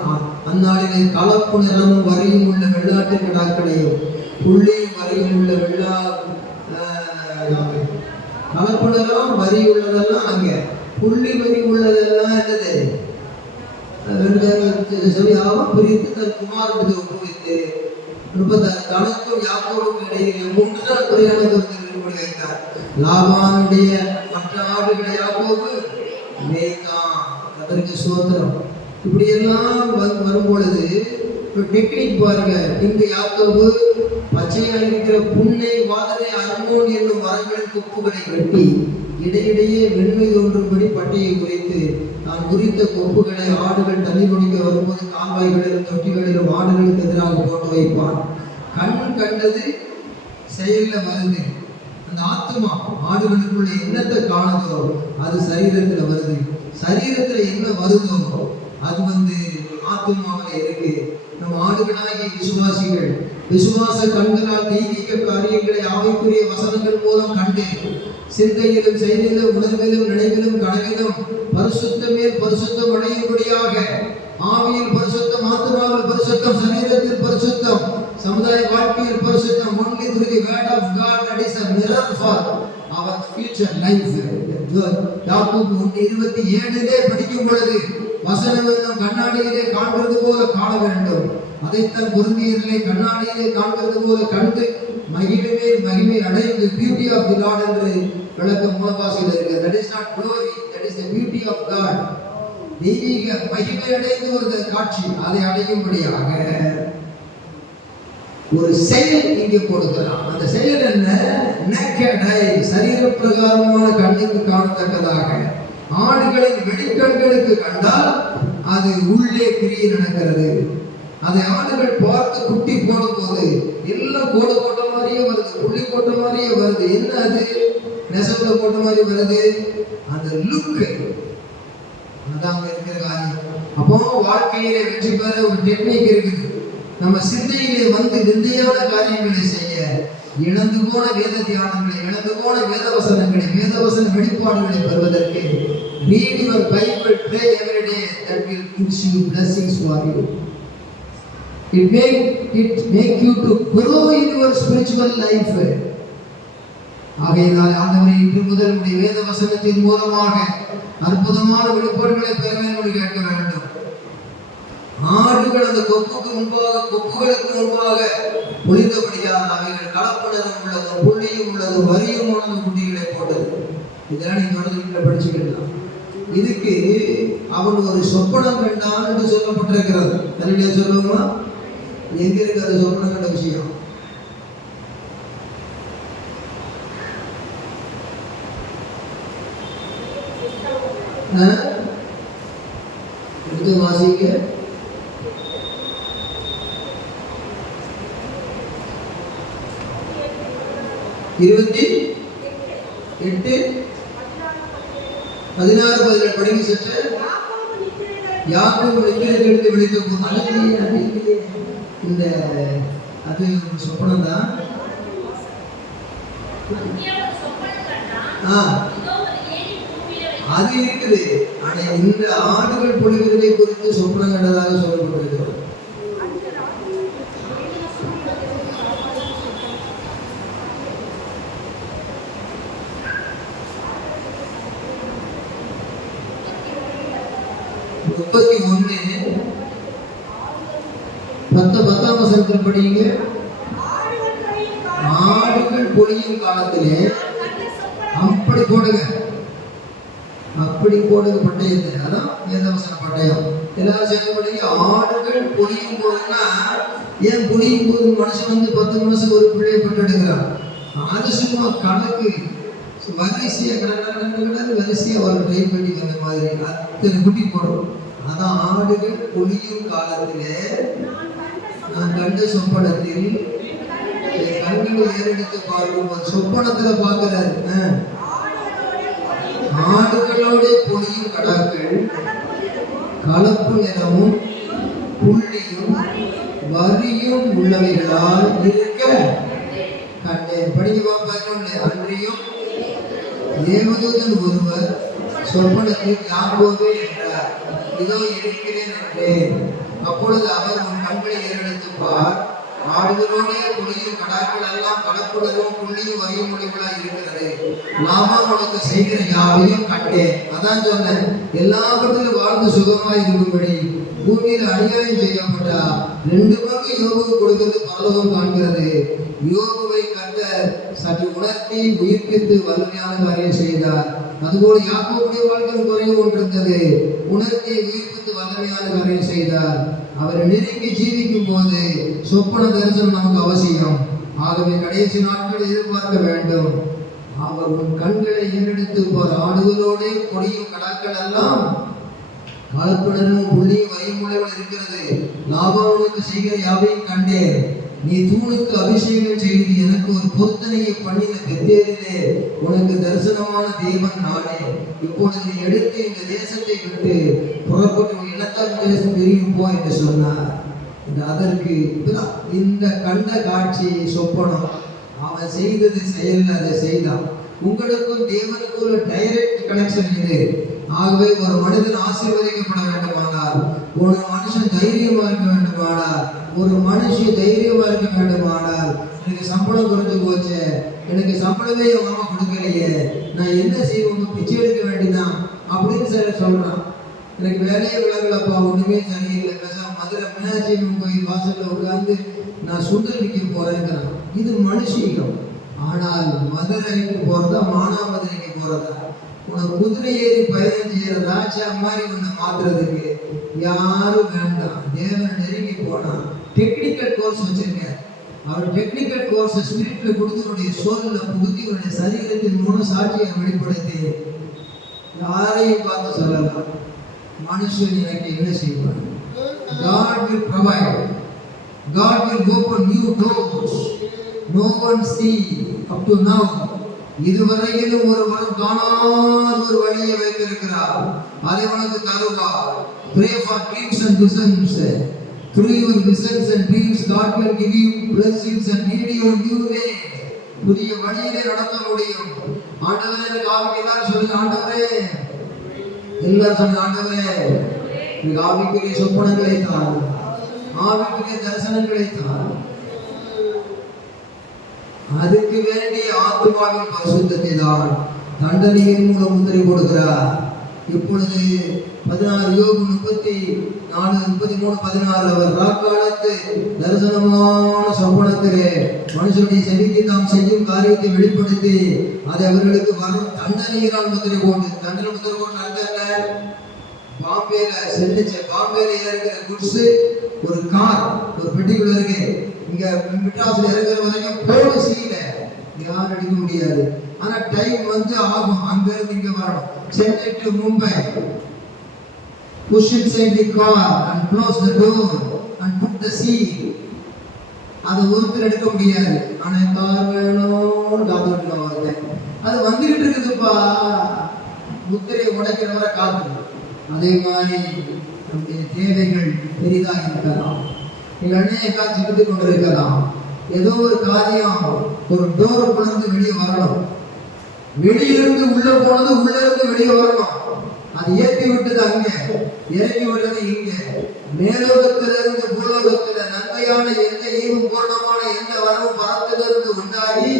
அந்நாளிலே கலப்பு நிறமும் வரியும் உள்ள வெள்ளாட்டு கிடாக்களையும் புள்ளியும் வரியும் உள்ள கலப்பு நிறம் வரி உள்ளதெல்லாம் அங்க, புள்ளி வரி உள்ளதெல்லாம் என்னது சரியாகவும் பிரித்து தன் குமாரனுக்கு ஒப்புவித்து 36 தனக்கும் யாக்கோபுக்கும் இடையே 3 நாள் குறையான கருத்து வைத்தார். லாபானுடைய மற்ற ஆடுகளை யாக்கோபு மேய்த்தான். அதற்கு சோதரம். இப்படி எல்லாம் வரும்பொழுது டெக்னிக் பாருங்க. இங்கு யாக்கோபு பச்சையாக இருக்கிற புன்னை, வாதனை, அர்மோன் என்னும் மரங்களின் கொப்புகளை வெட்டி இடையிடையே வெண்மை தோன்றும்படி பட்டையை குறித்து தான் குறித்த கொப்புகளை ஆடுகள் தண்ணி குடிக்க வரும்போது கால்வாய்களிலும் தொட்டிகளிலும் ஆடுகளுக்கு எதிராக போட்டு வைப்பான். கண் கண்டது செயல்ல வருது. அந்த ஆத்மா ஆடுகளுக்குள்ள என்னத்தை காணுதோ அது சரீரத்துல வருது. சரீரத்துல என்ன வருதோ அது ஆத்மாவில இருக்கு. நம் ஆடுகளாகிய விசுவாசிகள் விசுவாச கண்களால் தெய்வீக காரியங்களை ஆவிக்குரிய வசனங்கள் மூலம் கண்டு சிந்தையிலும் செய்தியிலும் உணர்விலும் நினைவிலும் கனவிலும் பரிசுத்தமே பரிசுத்தம் அடையும்படியாக ஆவியில் பரிசுத்தம், ஆத்மாவில் பரிசுத்தம், சரீரத்தில் பரிசுத்தம், சமுதாய வாழ்க்கையில் பரிசுத்தம். only through the word of God, that is a mirror for our future life. யாக்கோபு 1:27 படிக்கும் பொழுது வசனம் என்னும் கண்ணாடியிலே காண்கிறது போல காண வேண்டும். அதைத்தான் பொருந்தியதிலே கண்ணாடியிலே காண்கிறது போல கண்டு மகிமை மேல் மகிமை அடைந்து பியூட்டி ஆஃப் தி லார்ட் என்று விளக்கம் மூலவாசியில் இருக்கு. that is not glory, that is the beauty of God. தெய்வீக மகிமை அடைந்து ஒரு காட்சி, அதை அடையும்படியாக ஒரு செயல் இங்கே கொடுக்கலாம். அந்த செயல் என்ன? நேக்கடை, சரீர பிரகாரமான கண்ணுக்கு காணத்தக்கதாக. ஆடுகளின் வெளிக்கண்களுக்கு கண்டால் அது உள்ளே கிரியை நடக்கிறது. அதை ஆடுகள் பார்த்து குட்டி போடும் போது எல்லாம் கோடு போட்ட மாதிரியே வருது, புள்ளி போட்ட மாதிரியே வருது. என்ன அது? நெசவுல போட்ட மாதிரி வருது. அந்த லுக்கு அதான் இருக்கிற காரியம். அப்போ வாழ்க்கையிலே வெற்றி பெற ஒரு டெக்னிக் இருக்குது. நம்ம சிந்தையிலே விந்தையான காரியங்களை செய்ய, இழந்து போன வேத தியானங்களை, இழந்து போன வேதவசனங்களை, வேதவசன வெளிப்பாடுகளை பெறுவதற்கு read your Bible, pray every day, that will gives you blessings for you. It make you to grow in your spiritual life. ஆகையினால் ஆண்டவரே, இன்று முதல் உடைய வேத வசனத்தின் மூலமாக அற்புதமான வெளிப்பாடுகளை பெற வேண்டும் கேட்க வேண்டும். ஆடுகள் அந்த கொப்புகளுக்கு முன்பாக ஒளிந்தபடியால் அவைகள் கலப்படரும் உள்ளதும் புள்ளியும் உள்ளதும் வரியும் உள்ளதும் குட்டிகளை போட்டது. இதெல்லாம் நீங்க வீட்டில் படிச்சுக்கலாம். இதுக்கு அவன் ஒரு சொப்பனம் கண்டான் என்று சொல்லப்பட்டிருக்கிறது. தன்னுடைய சொல்லுவோமா? எங்க இருக்கு அது சொப்பனம் கண்ட விஷயம்? எடுத்து வாசிக்க. இருபத்தி 16 படிங்க சிஸ்டர். யாக்கோபு நித்திரை தெளிந்து விழித்த போது இந்த அது ஒரு சொப்பனம் தான். அது இருக்குது. ஆனா இந்த ஆடுகள் பொழிவதை குறித்து சொப்பனம் கண்டதாக சொல்லப்பட்டிருக்கிறது. முப்பத்தி 10ஆம் வசனத்தில் படிங்க. ஆடுகள் பொழியும் காலத்திலே அப்படி போடுங்க, அப்படி போடுங்க பட்டயத்தை. அதான் வேதவசன பட்டயம். எல்லாரும் சேர்ந்து படிங்க. ஆடுகள் பொழியும் போதுன்னா, ஏன் பொழியும் போது மனுஷன் வந்து 10 மாசம் ஒரு பிள்ளையை பெற்றெடுக்கிறான். அது சும்மா கணக்கு வரிசையா வரிசையா ஒரு ட்ரை பண்ணி வந்த மாதிரி அத்தனை குட்டி போடும். அதான் ஆடுகள் பொழியும் காலத்திலே நான் கண்ட சொப்பனத்தில் என் கண்களை ஏறெடுத்து பார்க்கும் ஒரு சொப்பனத்துல பார்க்கிறாரு. ஆடுகளோட பொழியும் கடாக்கள் கலப்பு நிறமும் புள்ளியும் வரியும் உள்ளவைகளால் இருக்க கண்டேன். படிக்க 11. அன்றியும் தேவதூதன் ஒருவர் சொப்பனத்தில் யாக்கோபே என்றார், இதோ இருக்கிறேன் என்றேன். அப்பொழுது அவர் உன் கண்களை ஏறெடுத்து பார், ஆடுகளோடே பொழியும் கடாக்கள் எல்லாம் கலப்புடனும் புள்ளியும் வரியும் மொழிகளாய் இருக்கிறது. லாபான் உனக்கு செய்கிற யாவையும் கண்டேன். அதான் சொன்னேன், எல்லாவற்றிலும் வாழ்ந்து சுகமாய் இருக்கும்படி பூமியில் அநியாயம் செய்யப்பட்டா 2 பங்கு யோபுக்கு கொடுக்கிறது பரலோகம் காண்கிறது. யோபுவை கர்த்தர் சற்று உணர்த்தி உயிர்ப்பித்து வல்லமையான காரியம் செய்தார். அதுபோல யாக்கோபுடைய வாழ்க்கையில் குறைவு கொண்டிருந்தது. உணர்த்தி உயிர்ப்பித்து வல்லமையான காரியம் செய்தார். அவரை நெருங்கி ஜீவிக்கும் போது சொப்பன தரிசனம் நமக்கு அவசியம். ஆகவே கடைசி நாட்கள் எதிர்பார்க்க வேண்டும். அவர் உன் கண்களை ஏறெடுத்து போற ஆடுகளோடு பொடியும் கடாக்கள் எல்லாம் கலப்புடனும் புள்ளியும் வரியும் மூலைகள் இருக்கிறது. லாபானுக்கு செய்கிற யாவையும் கண்டேன். நீ தூணுக்கு அபிஷேகம் செய்து எனக்கு ஒரு பொருத்தனையை பண்ணின பெத்தேலிலே உனக்கு தரிசனமான தேவன் நானே. இப்பொழுது நீ எடுத்து இந்த தேசத்தை விட்டு புறப்பட்டு உன் இனத்தார் தேசம் தெரியும் போ என்று சொன்னார். அதற்கு இந்த கண்ட காட்சி சொப்பனம். அவன் செய்தது செயல், அதை செய்தான். உங்களுக்கும் தேவனுக்கும் ஒரு டைரக்ட் கனெக்ஷன் இது. ஆகவே ஒரு மனிதன் ஆசீர்வதிக்கப்பட வேண்டுமானால், ஒரு மனுஷன் தைரியமா இருக்க வேண்டுமானால், ஒரு மனுஷன் தைரியமா இருக்க வேண்டுமானால், எனக்கு சம்பளம் குறைஞ்சு போச்சு, எனக்கு சம்பளமே என் மாமா கொடுக்கலையே, நான் என்ன செய்வோம், பிச்சை எடுக்க வேண்டிதான் அப்படின்னு சிலர் சொல்றான். எனக்கு வேலையே விளங்கலப்பா, ஒண்ணுமே சரியில்லை, பேசாம மதுரை மீனாட்சி கோயில் வாசல்ல உட்கார்ந்து நான் சுண்டல் நிற்க போறேங்கிறான். இது மனுஷீகம். ஆனால் மதுரைக்கு போறதா மானாமதுரைக்கு போறதா, உனக்கு குதிரை ஏறி பயணம் செய்யற ராஜா மாதிரி உன்னை மாத்துறதுக்கு யாரும் வேண்டாம். தேவன் நெருங்கி போனான். டெக்னிக்கல் கோர்ஸ் வச்சிருக்கேன். அவர் டெக்னிக்கல் கோர்ஸ் ஸ்பிரிட்ல கொடுத்து உன்னுடைய சோல்ல புகுத்தி உன்னுடைய சரீரத்தின் மூலம் சாட்சியை வெளிப்படுத்தி யாரையும் பார்த்து சொல்லலாம். மனுஷன் எனக்கு என்ன செய்வான்? God will provide. God will open new doors. No one see up to now. இதுவரையிலும் ஒருவரும் காணாத ஒரு வழியை வைத்திருக்கிறார். அதை உனக்கு தருவார். Pray for dreams and visions. Through your visions and dreams, God will give you blessings and lead you in new way. புதிய வழியிலே நடத்த முடியும். ஆண்டவரே, எனக்கு ஆவிக்கு எல்லாரும் சொல்லுங்க, ஆண்டவரே, எல்லாரும் சொல்லுங்க, ஆண்டவரே எனக்கு ஆவிக்குரிய சொப்பனங்களை தார், ஆவிக்குரிய தரிசனங்களை தார். அதுக்கு வேண்டிய ஆத்மாவின் பரிசுத்தத்தை தான் தண்டனையின் மூலம் முத்திரை கொடுக்கிறார். இப்பொழுது 16 யோபு 34, 33, 16 அவர் ராக்காலத்து தரிசனமான சொப்பனத்திலே மனுஷனுடைய செவிக்கு தாம் செய்யும் காரியத்தை வெளிப்படுத்தி அதை அவர்களுக்கு வரும் தண்டனையினால் முத்திரை போட்டு. தண்டனை முத்திரை போட்டு அர்த்தம் என்ன? பாம்பேல சென்னிச்சு, பாம்பேல இருக்கிற குட்ஸ் ஒரு கார், ஒரு பெட்டிக்குள்ள இருக்கு. இங்க மெட்ராஸ்ல இருக்கிற வரைக்கும் போலீஸ்ல யாரும் அடிக்க முடியாது. ஆனா டைம் வந்து ஆகும். அங்க இருந்து இங்க வரணும். Chennai to Mumbai, push inside the car and close the door and put the seal. அது ஒருத்தர் எடுக்க முடியாது. ஆனா கார் வேணும், காத்துட்டு வருது. அது வந்துகிட்டு இருக்குதுப்பா, முத்திரையை உடைக்கிற வரை காத்து. அதே மாதிரி நம்முடைய தேவைகள் பெரிதாக இருக்கலாம். நீங்கள் அநேக காட்சி கொண்டிருக்கலாம். ஏதோ ஒரு காரியம், ஒரு டோருக்குள்ள இருந்து வெளியே வரணும், வெளியிருந்து உள்ள போனது உள்ள இருந்து வெளியே வரணும். அது ஏற்றி விட்டது அங்க, இறங்கி விட்டது இங்க. மேலோகத்திலிருந்து பூலோகத்துல நன்மையான எந்த ஈவும் பூர்ணமான எந்த வரவும் பரத்திலிருந்து உண்டாகி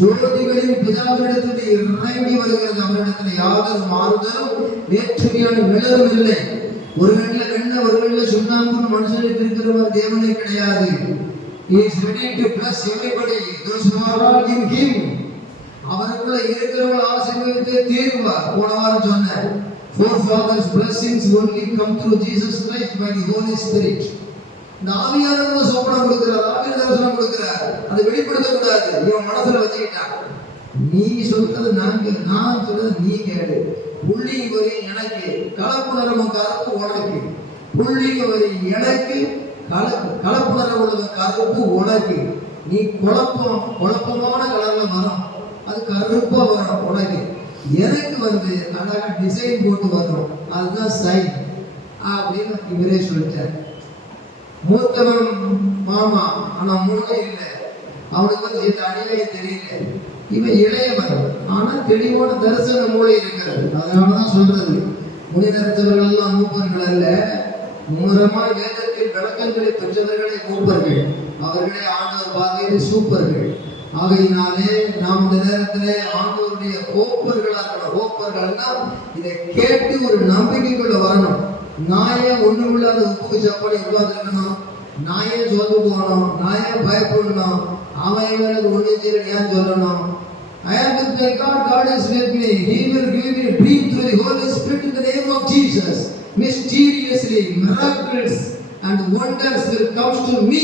ஜோதிகளின் பிதாவிடத்தில் இறங்கி வருகிறது. அவரிடத்துல யாதொரு மாறுதலும் வேற்றுமையான நிழலும் இல்லை. ஒரு கண்ணில் வெண்ண ஒரு கண்ணில் சுண்ணாம்புன்னு மனுஷனுக்கு இருக்கிறவர் தேவனே கிடையாது. He is ready to bless everybody, those who are all in him. அவருக்குள்ள இருக்கிறவங்க ஆசீர்வதித்தே தீருவார். போன வாரம் சொன்னேன், forefathers blessings only come through Jesus Christ by the Holy Spirit. இந்த ஆவியானவர் சோபனம் கொடுக்கிறார், ஆவியான தரிசனம் கொடுக்கிறார். அதை வெளிப்படுத்த கூடாது. இவன் மனசுல வச்சுக்கிட்டான், நீ சொல்றது நான் சொல்றது நீ கேடு. புள்ளிங்க வரி எனக்கு, கலப்புணர்வு கருப்பு உனக்கு. புள்ளிங்க வரி எனக்கு, கலப்புணர்வு கருப்பு உனக்கு. நீ குழப்பமான கலர்ல வரும், அது கருப்பா வரும் உனக்கு. எனக்கு அழகா டிசைன் போட்டு வரும், அதுதான் சைன் அப்படின்னு இவரே சொல்லிட்டார். மூத்தவன் மாமா, ஆனா முழுமை இல்லை. அவனுக்கு இந்த அநியாயம் தெரியல. இவன் இளையவன், ஆனா தெளிவான தரிசன மூளை இருக்கிறது. அதனாலதான் சொல்றது, முனிநரத்தவர்கள் எல்லாம் மூப்பர்கள் அல்ல, மும்முரமான வேதத்தில் விளக்கங்களை பெற்றவர்களே மூப்பர்கள். அவர்களே ஆண்டவர் பார்வையில் சூப்பர்கள். ஆகையினாலே நாம் இந்த நேரத்திலே ஆண்டவருடைய ஓப்பர்களாக இருக்கணும். ஓப்பர்கள்னா இதை கேட்டு ஒரு நம்பிக்கைக்குள்ள வரணும். நாயே ஒண்ணுமில்லாத உப்புக்கு சப்பாடி உட்கார்ந்துருக்கணும், நாயே சோர்ந்து போகணும், நாயே பயப்படணும், அவன் எனக்கு ஒண்ணு செய்யல ஏன் சொல்லணும். I am with my God, God is with me. He will give me a dream through the Holy Spirit in the name of Jesus. Mysteriously, miracles and wonders will come to me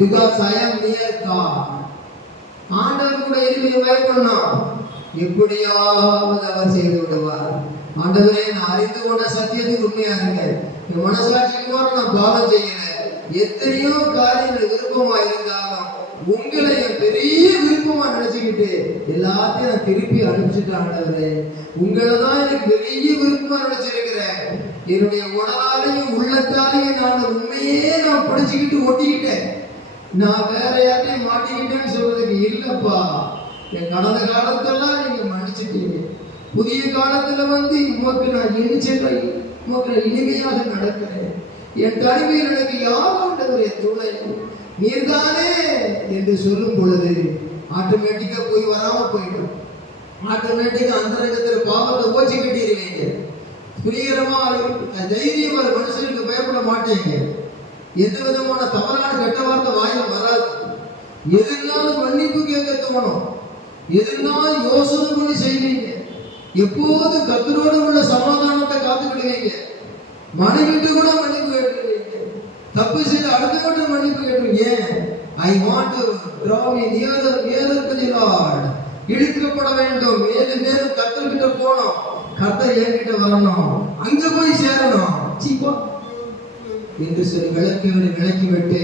because I am near God. ஆண்டவர் கூட இருந்து பயப்படணும், எப்படியாவது அவர் செய்து விடுவார். ஆண்டவரே, நான் அறிந்து கொண்ட சத்தியத்துக்கு உண்மையா இருக்கேன், என் மனசாட்சிக்கு நான் பாவம் செய்யல, எத்தனையோ காரியங்கள் விருப்பமா இருந்தாலும் உங்களை என் பெரிய விருப்பமா நினைச்சுக்கிட்டு எல்லாத்தையும் நான் திருப்பி அனுப்பிச்சுட்டேன். ஆண்டவரே, உங்களை தான் எனக்கு பெரிய விருப்பமா நினைச்சிருக்கிறேன். என்னுடைய உடலாலையும் உள்ளத்தாலையும் நான் உண்மையே நான் பிடிச்சுக்கிட்டு ஒட்டிக்கிட்டேன். நான் வேற யார்ட்டையும் மாட்டிக்கிட்டேன்னு சொல்றதுக்கு இல்லப்பா. என் கடந்த காலத்தெல்லாம் நீங்க மன்னிச்சுட்டீங்க. புதிய காலத்துல உமக்கு நான் இனிச்சேன், உமக்கு நான் இனிமையாக நடக்கிறேன். என் தனிமையில் எனக்கு யார் ஆண்டவரே துணை, நீர்தானே என்று சொல்லும் பொழுது ஆட்டோமேட்டிக்கா போய் வராம போயிடும். ஆட்டோமேட்டிக்கா அந்தரங்கத்தில் பாவத்தை ஓச்சி கட்டிடுவீங்க. புரியரமா தைரியமா மனுஷனுக்கு பயப்பட மாட்டீங்க. எந்த விதமான தவறான கெட்ட வார்த்தை வாயில வராது. எதுனாலும் மன்னிப்பு கேட்க தோணும், எதுனாலும் யோசனை பண்ணி செய்வீங்க. எப்போது கர்த்தரோடு உள்ள சமாதானத்தை காத்துக்கிடுவீங்க. மனைவிட்டு கூட மன்னிப்பு கேட்டுருவீங்க. தப்பு செய்து அடுத்தவற்றை மன்னிப்பு கேட்டுருவீங்க. I want to draw me nearer to the Lord. இழுக்கப்பட வேண்டும், மேலும் மேலும் கர்த்தர்கிட்ட போகணும், கர்த்தர் என்கிட்ட வரணும், அங்க போய் சேரணும் சீப்பா என்று சொல்லி விளக்கிவிட்டு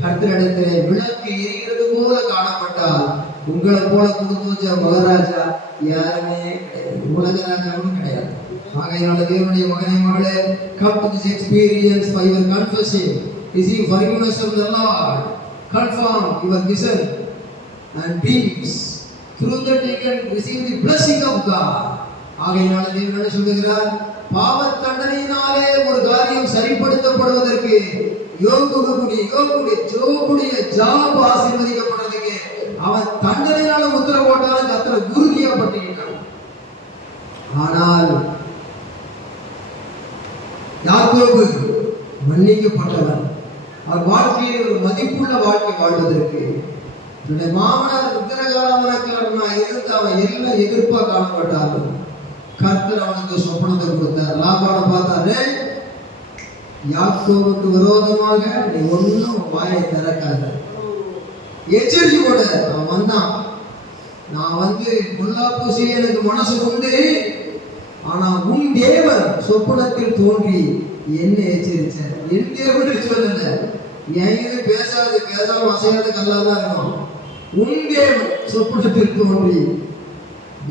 கர்த்தரிடத்திலே விளக்கு எரிகிறது போல காணப்பட்டால் உங்களை போல கொடுத்து வச்ச மகாராஜா யாருமே கிடையாது, உலக ராஜாவும் கிடையாது. ஆகையினால தேவனுடைய மகனே மகளே, come to this experience by your confessing, receive forgiveness of the Lord, confirm your vision and deeds, through that you can receive the blessing of God. ஆகையினால தேவன் சொல்லுகிறார், பாவ தண்டனையினாலே ஒரு காரியம் சரிப்படுத்தப்படுவதற்கு யோபுடைய ஜாப் ஆசீர்வதிக்கப்படுறதுக்கு அவன் தண்டனையினால முத்திர போட்டாலும் கர்த்தர் குருதியா பட்டிக்கிட்டான். ஆனால் யாக்கோபு மன்னிக்கப்பட்டவன். அவர் வாழ்க்கையில் ஒரு மதிப்புள்ள வாழ்க்கை வாழ்வதற்கு என்னுடைய மாமனார் விக்கிரகாராதனக்காரனா இருந்து அவன் எல்லாம் எதிர்ப்பா காணப்பட்டாலும் கர்த்தர் அவனுக்கு சொப்பனத்தை கொடுத்தார். லாபானை பார்த்தாரு, யாக்கோபுக்கு விரோதமாக நீ ஒன்னும் வாயை திறக்காத, எச்சரிக்கை போட. அவன் வந்தான், நான் பொல்லாப்பு செய்ய எனக்கு மனசு உண்டு, ஆனா உன் தேவன் சொப்பனத்தில் தோன்றி என்ன எச்சரிச்சார். என் தேவன் சொல்லல, என் இது பேசாது, பேசாம அசையாத கல்லாதான் இருக்கும். உன் தேவன் சொப்பனத்தில் தோன்றி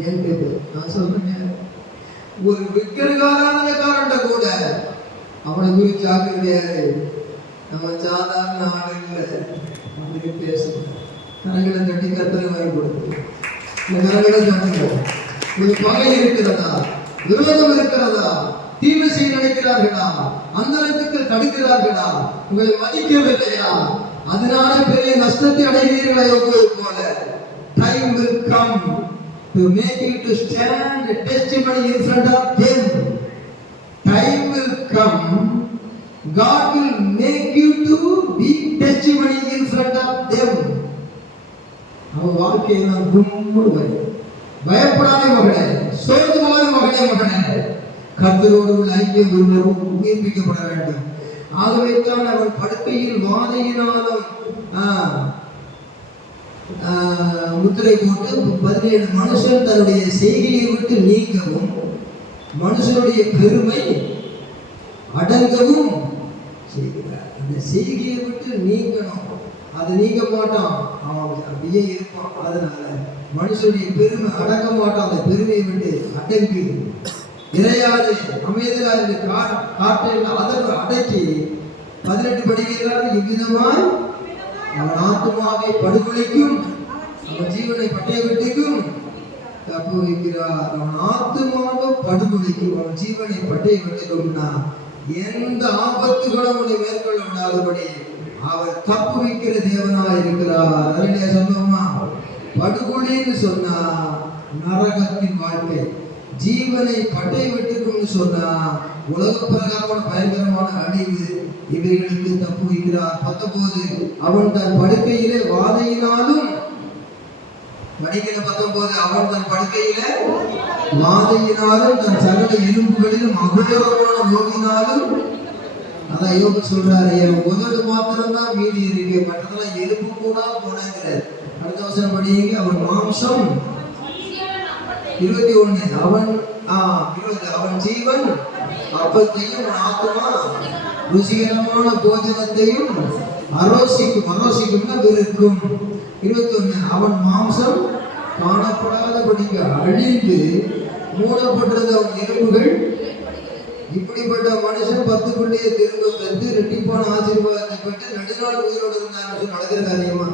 என் தேவன். நான் சொல்றேன், ஒரு விக்கிரகாராதனக்காரன்ட கூட அவனை குறித்து ஜாக்கிரதையாரு. நம்ம சாதாரண ஆள் இல்லை, அப்படி பேசணும். கரங்களை தட்டி கர்த்தரை வாய்ப்படுத்து. இந்த கரங்களை தட்டுங்க. உங்களுக்கு பகை இருக்கிறதா, விரோதம் இருக்கிறதா, தீமை செய்ய நினைக்கிறார்களா, அந்தரத்துக்கள் தடுக்கிறார்களா, உங்களை மதிக்கவில்லையா, அதனால பெரிய நஷ்டத்தை அடைகிறீர்களா? போல time will come to make you to stand a testimony in front of them. Time will come, God will make you to be testimony in front of them. அவன் வாழ்க்கையை நான் கும்பிடுவேன். பயப்படாதே மகனே, சோர்ந்து போகாத மகனே, கர்த்தரோடு உள்ள ஐக்கியம் உயிர்ப்பிக்கப்பட வேண்டும். ஆகவே தான் அவன் படுக்கையில் வாதையினாலும் முத்திரை போட்டு 17 மனுஷன் தன்னுடைய செய்கையை விட்டு நீங்கவும் மனுஷனுடைய பெருமை அடங்கவும் செய்கிறார். அந்த செய்கையை விட்டு நீங்கணும், அது நீங்க மாட்டான், அவன் அப்படியே இருப்பான். அதனால மனுஷனுடைய பெருமை அடங்க மாட்டான். அந்த பெருமையை விட்டு அடங்கி இறையாது அமைதலாக காற்றில் அதற்கு அடக்கி 18 படிக்கிறார். இவ்விதமாய் அவன் ஆத்மாவை படுகொலைக்கும் அவன் ஜீவனை பட்டய வெட்டிக்கும் தப்பு வைக்கிறார். அவன் ஆத்மாவை படுகொலைக்கும் அவன் ஜீவனை பட்டய வெட்டிக்கும்னா எந்த ஆபத்துகளும் உன்னை மேற்கொள்ள விடாதபடி அவர் தப்பு வைக்கிற தேவனா இருக்கிறார். அதனுடைய சொந்தமா படுகொலைன்னு சொன்னா நரகத்தின் வாழ்க்கை, ஜீவனை பட்டை வெட்டுக்கும்னு சொன்னா உலக பிரகாரமான பயங்கரமான அழிவு. இவர்களுக்கு தப்பு வைக்கிறார். 19 அவன் தன் படுக்கையிலே வாதையினாலும் மணிக்கிற 19 அவன் தன் படுக்கையிலே வாதையினாலும் தன் சகல எலும்புகளிலும் அகோரமான நோயினாலும். அதான் யோபு சொல்றாரு, என் உதடு மாத்திரம்தான் மீதி இருக்கு, மற்றதெல்லாம் எலும்பு கூட போனாங்கிறார். அடுத்த வசனம் படிங்க. அவன் மாம்சம் 21 அவன் 20 அவன் ஜீவன் அப்பத்தையும் ஆத்மா ருசிகரமான போஜனத்தையும் அரோசிக்கும்னா வெறுக்கும். 21 அவன் மாம்சம் காணப்படாதபடிக்கு அழிந்து மூடப்பட்டிருந்த அவன் எலும்புகள். இப்படிப்பட்ட மனுஷன் 10 பிள்ளையை திரும்ப பெற்று ரெட்டிப்பான ஆசீர்வாதத்தை பெற்று நெடுநாள் உயிரோடு இருந்தாங்க. நடக்கிற காரியமா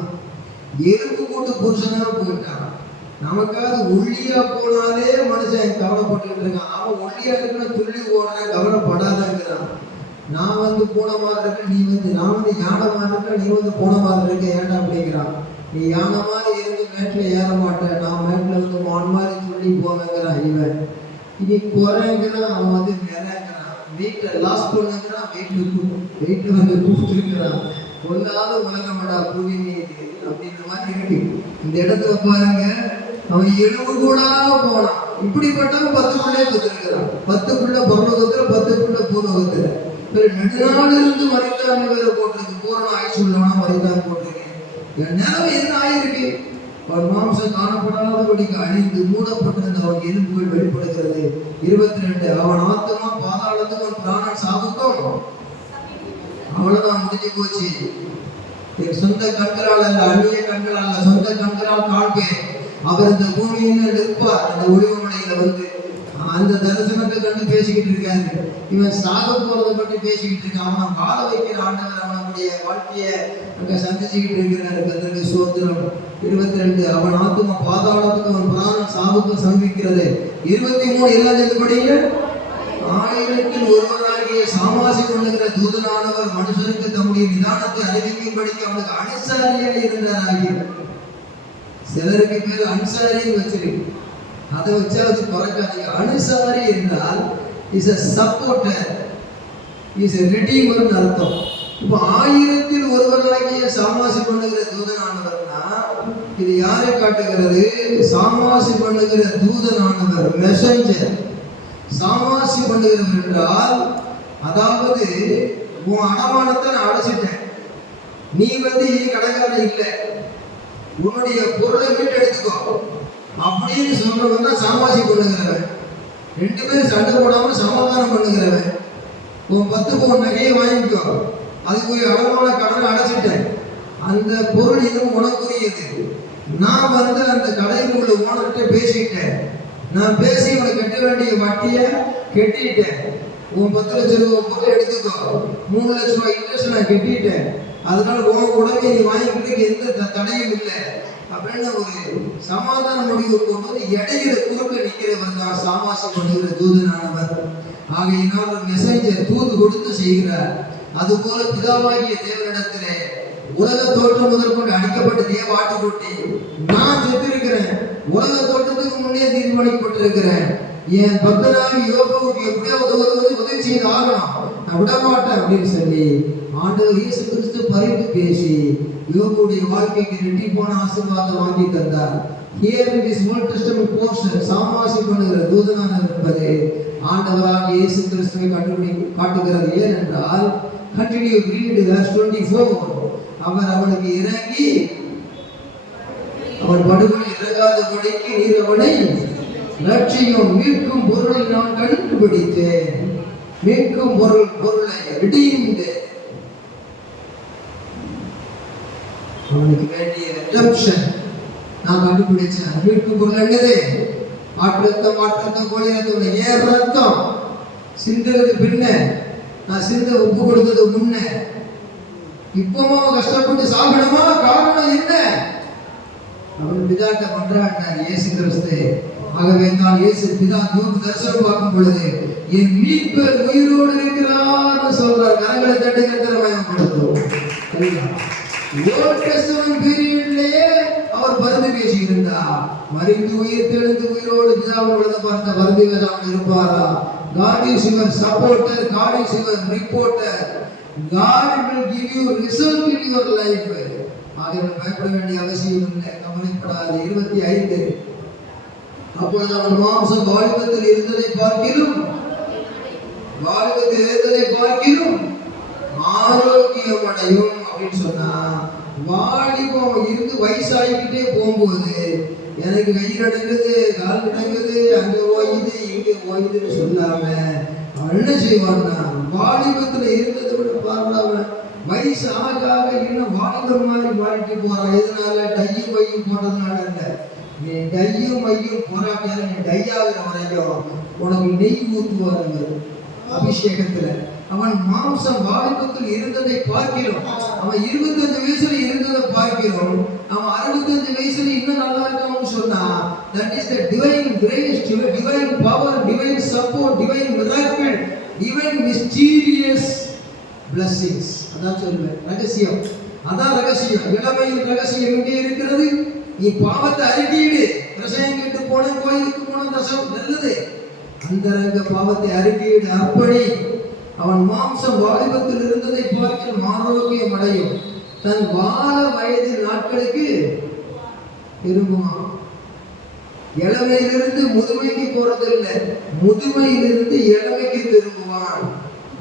எலும்பு கூட்டு புருஷனா போயிட்டான். நமக்காவது ஒல்லியா போனாலே மனுஷன் கவலைப்பட்டு இருக்கான். அவன் ஒல்லியா இருக்குன்னா துள்ளி ஓடுறேன், கவலைப்படாதங்கிறான். நான் போன மாதிரி இருக்க, நான் யானை மாதிரி இருக்க, நீ போன மாதிரி இருக்க, ஏன்டா அப்படிங்கிறான். நீ யானை மாதிரி இருந்து மேட்டில் ஏற மாட்டேன், நான் மேட்டில் மான் மாதிரி துள்ளி போவேங்கிறான். இவன் இனி குறைங்கிறான், அவன் நிறைங்கிறான். வீட்டை லாஸ் பண்ணுங்கிறான், வீட்டு கூப்பிட்டுருக்கிறான். பொல்லாத உலகமடா புவி மீது அப்படின்ற மாதிரி இருக்கு. இந்த இடத்துல பாருங்க, அவன் எலும்பு கூட போனான். இப்படிப்பட்டவன் 10 பிள்ளை பெற்றிருக்கிறான். 10 பிள்ளை பரலோகத்துல, 10 பிள்ளை பூலோகத்துல. நெடுநாள் இருந்து மறைத்தான் வேற போட்டிருக்கு. பூரண ஆயுசு உள்ளவனா மறைத்தான் போட்டிருக்கு. என் நிலவு என்ன ஆயிருக்கு? அவன் மாம்சம் காணப்படாதபடிக்கு அழிந்து மூடப்பட்டிருந்த அவன் எலும்புகள் வெளிப்படுகிறது. 22 அவன் ஆத்மா பாதாளத்துக்கு அவன் பிராணன் சாவுக்கும். அவ்வளவுதான், முடிஞ்சு போச்சு. என் சொந்த கண்களால் அல்ல, அந்நிய கண்களால் அல்ல, சொந்த கண்களால் காண்பேன். அவர் இந்த பூமியில நிற்பார். அந்த ஒளிவமனையில அந்த தரிசனத்தை கண்டு பேசிக்கிட்டு இருக்காரு. இவன் சாக போறதை பற்றி பேசிக்கிட்டு இருக்கான். அவன் வாழ வைக்கிற ஆண்டவர் அவனுடைய வாழ்க்கைய அங்க சந்திச்சுக்கிட்டு இருக்கிறாரு. அதற்கு சோத்திரம். 22 அவன் ஆத்மா பாதாளத்துக்கு அவன் பிராணன் சாவுக்கு சமீபிக்கிறது. 23 எல்லாம் சேர்ந்தபடியே 1000 ஒருவராகிய சாமாசி பண்ணுகிற தூதனானவர் மனுஷனுக்கு தம்முடைய நிதானத்தை அறிவிக்கும்படிக்கு அவனுக்கு அனுசாரியாக இருந்தாராகிய. சிலருக்கு பேர் அன்சாரின்னு வச்சிருக்கு. அதை வச்சா வச்சு குறைக்காதீங்க. அனுசாரி என்றால் is a supporter, is a redeemer அர்த்தம். இப்போ 1000 ஒருவராகிய சாமாசி பண்ணுகிற தூதனானவர்னா இது யாரை காட்டுகிறது? சாமாசி பண்ணுகிற தூதனானவர், மெசஞ்சர். சாமாசி பண்ணுகிறவர் என்றால், அதாவது உன் அடமானத்தை நான் அடைச்சிட்டேன், நீ இனி கடைக்காரன் இல்லை, உன்னுடைய பொருளை மீட்டு எடுத்துக்கோ அப்படின்னு சொல்றவன் தான் சாமாசி பண்ணுகிறவன். 2 பேரும் சண்டை போடாம சமாதானம் பண்ணுகிறவன். உன் 10 பவுன் நகையை வாங்கிக்கோ, அதுக்கு ஒரு அடமான கடனை அடைச்சிட்டேன், அந்த பொருள் இன்னும் உனக்குரியது. நான் அந்த கடையில் உள்ள ஓனர்கிட்ட பேசிட்டேன், நான் பேசி உனக்கு கட்ட வேண்டிய வட்டியை கட்டிட்டேன். உன் 10 லட்சம் ரூபாய் பொருள் எடுத்துக்கோ, 3 லட்சம் ரூபாய் இன்ட்ரெஸ்ட் நான் கட்டிட்டேன், அதனால உடனே நீ வாங்கிக்கிறதுக்கு எந்த தடையும் இல்லை அப்படின்னு ஒரு சமாதான முடிவு போகும்போது இடையில குறுக்க நிற்கிறவர் தான் சாமாசம் பண்ணுகிற தூதனானவர். ஆகையினால் ஒரு மெசேஞ்சர் தூது கொடுத்து செய்கிறார். அதுபோல பிதாவாகிய தேவனிடத்திலே உலக தோற்றம் முதற்கொண்டு அடிக்கப்பட்ட தேவாட்டுக்குட்டி, நான் செத்திருக்கிறேன், உலக தோற்றத்துக்கு முன்னே தீர்மானிக்கப்பட்டிருக்கிறேன், என் பக்தனாக யோபுவுக்கு எப்படியாவது உதவி செய்து ஆகணும், நான் விடமாட்டேன் அப்படின்னு சொல்லி ஆண்டவர் இயேசு கிறிஸ்து பரிந்து பேசி யோபுடைய வாழ்க்கைக்கு ரெட்டிப்பான ஆசீர்வாதம் வாங்கி தந்தார். Here in this Old Testament portion, சாமாசி பண்ணுகிற தூதனாக இருப்பது ஆண்டவராக இயேசு கிறிஸ்துவை காட்டுகிறது. ஏனென்றால் continue read verse 24. அவர் அவனுக்கு இறங்கி அவன் படுகொலை இறங்காதபடிக்கு நீர் அவனை ரட்சியும், மீட்கும் பொருளை நான் கண்டுபிடித்தேன். மீட்கும் பொருளை redeemed, அவனுக்கு வேண்டிய ரெடம்ப்ஷன் நான் கண்டுபிடிச்சேன். மீட்கும் பொருள் என்னது? மாற்றத்தம் கோழி ரத்தம். ஏன் ரத்தம் சிந்துறது பின்ன, நான் சிந்த ஒப்பு கொடுத்தது முன்ன. இப்பவும் கஷ்டப்பட்டு சாகணுமா? காரணம் என்ன? அவன் பிதாட்ட பண்றாட்டார் இயேசு கிறிஸ்து. ஆகவே தான் இயேசு பிதா யோபு தரிசனம் பார்க்கும் பொழுது என் மீட்பர் உயிரோடு இருக்கிறார் சொல்றார். கரங்களை தட்டி கர்த்தரை மகிமைப்படுத்துவோம். ஓல்ட் டெஸ்டமென்ட் பீரியட்லயே அவர் பரிந்து பேசி இருந்தார். மரித்து உயிர் தெழுந்து உயிரோடு பிதாவை உலக பார்த்த பரிந்து பேசாமல் இருப்பாரா? God is your supporter, God is your reporter, God will give you result in your life. ஆகவே பயப்பட வேண்டிய அவசியம் இல்லை, கவலைப்படாது. 25 அப்பொழுது அவன் மாம்சம் வாலிபத்தில் இருந்ததை பார்க்கிலும் ஆரோக்கியம் அடையும் அப்படின்னு சொன்னா, வாலிபம் இருந்து வயசாகிக்கிட்டே போகும்போது எனக்கு கை நடக்குது, கால் நடக்குது, அங்க ஓயுது இங்க ஓயுதுன்னு சொல்லாம அவன் என்ன செய்வான்னா, வாலிபத்துல இருந்ததை விட பாருங்க வயசு ஆக ஆக இன்னும் வாலிபம் மாதிரி மாறிட்டு போறான். எதனால? டையும் மையும் போட்டதுனால இல்லை. நீ டையும் மையும் போராட்டியால நீ டையாகிற வரைக்கும் உனக்கு நெய் ஊற்றுவாருங்க அபிஷேகத்துல. அவன் மாம்சம் வாலிபத்தில் இருந்ததை பார்க்கிறோம். அவன் 25 வயசுல இருந்ததை பார்க்கிறோம். அவன் 65 வயசுல இன்னும் நல்லா இருக்கான்னு சொன்னா, that is the divine grace, divine power, divine support, divine miracle, divine mysterious blessings. அதான் சொல்லுவேன் ரகசியம். அதான் ரகசியம். இளமையின் ரகசியம் எங்கே இருக்கிறது? நீ பாவத்தை அறிக்கையிடு. பிரசங்கம் கேட்டு போன, கோயிலுக்கு போன, தசம் நல்லது. அந்தரங்க பாவத்தை அறிக்கையிடு, அப்படி அவன் மாம்சம் வாலிபத்தில் இருந்ததை பார்க்க ஆரோக்கியம் அடையும். தன் வாழ வயது நாட்களுக்கு திரும்புவான். இளமையிலிருந்து முதுமைக்கு போறதில்லை, முதுமையிலிருந்து இளமைக்கு திரும்புவான்.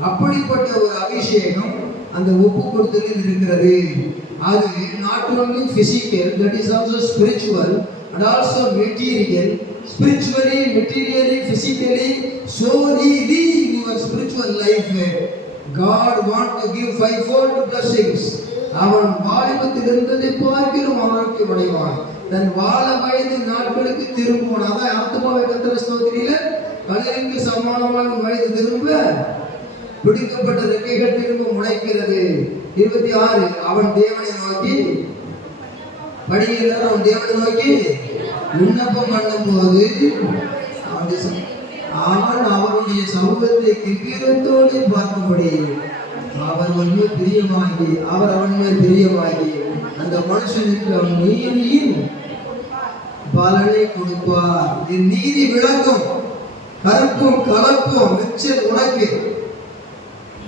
அப்படிப்பட்ட ஒரு அபிஷேகம் அந்த ஒப்பு கொடுத்தலில் இருக்கிறது. அது not only physical, that is also spiritual and also material. Spiritually, materially, physically, solely your spiritual life. God want to give fivefold blessings. அவன் வாலிபத்தில் இருந்ததை பார்க்கிறோம் ஆரோக்கியம் அடைவான். தன் வாழ வயது நாட்களுக்கு திரும்புவான். அதான் ஆத்துமாவை கர்த்தரை ஸ்தோத்திரியில கழுகுக்கு சமானமான வயது திரும்ப பிடிக்கப்பட்ட ரெக்கைகள் திரும்ப முளைக்கிறது. 26 அவன் தேவனை நோக்கி படியில் அவன் தேவனை நோக்கி விண்ணப்பம் பண்ணும் போது அவன் அவருடைய சமூகத்தை கிரீடத்தோடு பார்க்கும்படி அவர் அவன் மேல் பிரியமாகி அந்த மனுஷனுக்கு அவன் நீதியின் பலனை கொடுப்பார். என் நீதி விளக்கும், கருப்பும் கலப்பும் மிச்சல் உனக்கு,